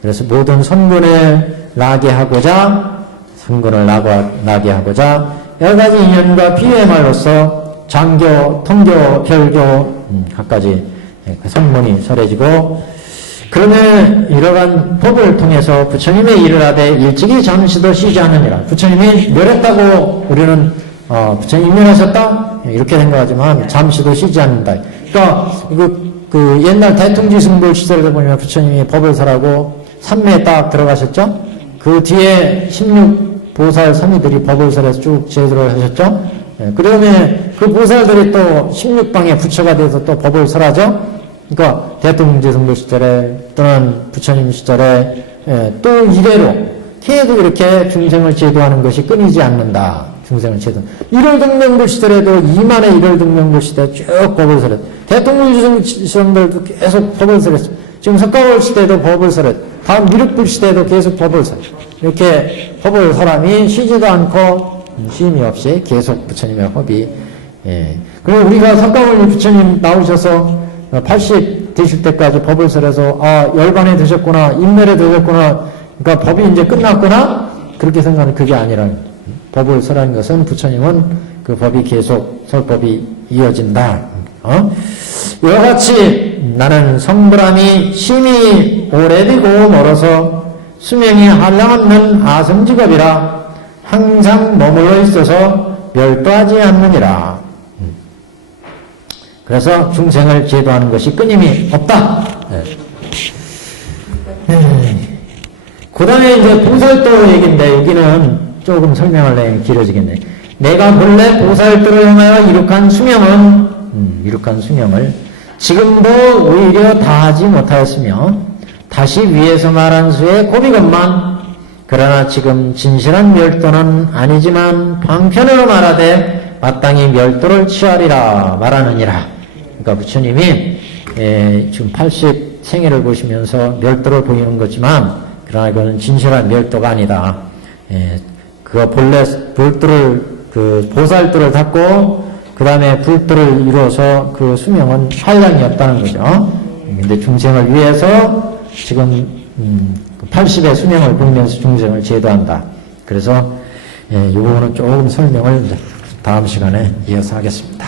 그래서 모든 선근을 나게 하고자 여러 가지 인연과 비유의 말로서 장교, 통교, 별교 각가지 그 선문이 설해지고 그러면 이러한 법을 통해서 부처님에 이르라되 일찍이 잠시도 쉬지 않으니라. 부처님이 멸했다고 우리는 부처님이 멸하셨다 이렇게 생각하지만 잠시도 쉬지 않는다. 그러니까 그 옛날 대통지승불 시절에 보면 부처님이 법을 설하고 삼매에 딱 들어가셨죠. 그 뒤에 16보살 사미들이 법을 설해서 쭉 제도를 하셨죠. 그 다음에 그 보살들이 또 16방의 부처가 돼서 또 법을 설하죠. 그러니까 대통지승불 시절에 또는 부처님 시절에 또 이래로 계속 이렇게 중생을 제도하는 것이 끊이지 않는다. 중생을 제도. 1월 등명불 시절에도 2만의 1월 등명불 시대에 쭉 법을 설했. 대통령지승들도 계속 법을 설했어. 지금 석가월 시대에도 법을 설했. 다음 미륵불 시대에도 계속 법을 설했. 이렇게 법을 사람이 쉬지도 않고 쉼이 없이 계속 부처님의 법이 그리고 우리가 석가모니 부처님 나오셔서 80 되실 때까지 법을 설해서 열반에 되셨구나 인멸에 되셨구나 그러니까 법이 이제 끝났구나 그렇게 생각하는 그게 아니라 법을 설하는 것은 부처님은 그 법이 계속 설법이 이어진다. 이와 같이 나는 성불함이 심히 오래되고 멀어서 수명이 한량없는 아성직업이라 항상 머물러 있어서 멸도하지 않느니라. 그래서 중생을 제도하는 것이 끊임이 없다. 그 다음에 이제 보살도 얘기인데 여기는 조금 설명을 내면 길어지겠네. 내가 본래 보살도를 향하여 이룩한 수명을 지금도 오히려 다하지 못하였으며 다시 위에서 말한 수의 고비건만 그러나 지금 진실한 멸도는 아니지만 방편으로 말하되 마땅히 멸도를 취하리라 말하느니라. 그러니까 부처님이 지금 80 생애를 보시면서 멸도를 보이는 거지만 그러나 그거는 진실한 멸도가 아니다. 그거 본래 불도를 그 보살도를 닦고 그 다음에 불도를 이루어서 그 수명은 한량이 없다는 거죠. 근데 중생을 위해서 지금 80의 수명을 보면서 중생을 제도한다. 그래서 이 부분은 조금 설명을 다음 시간에 이어서 하겠습니다.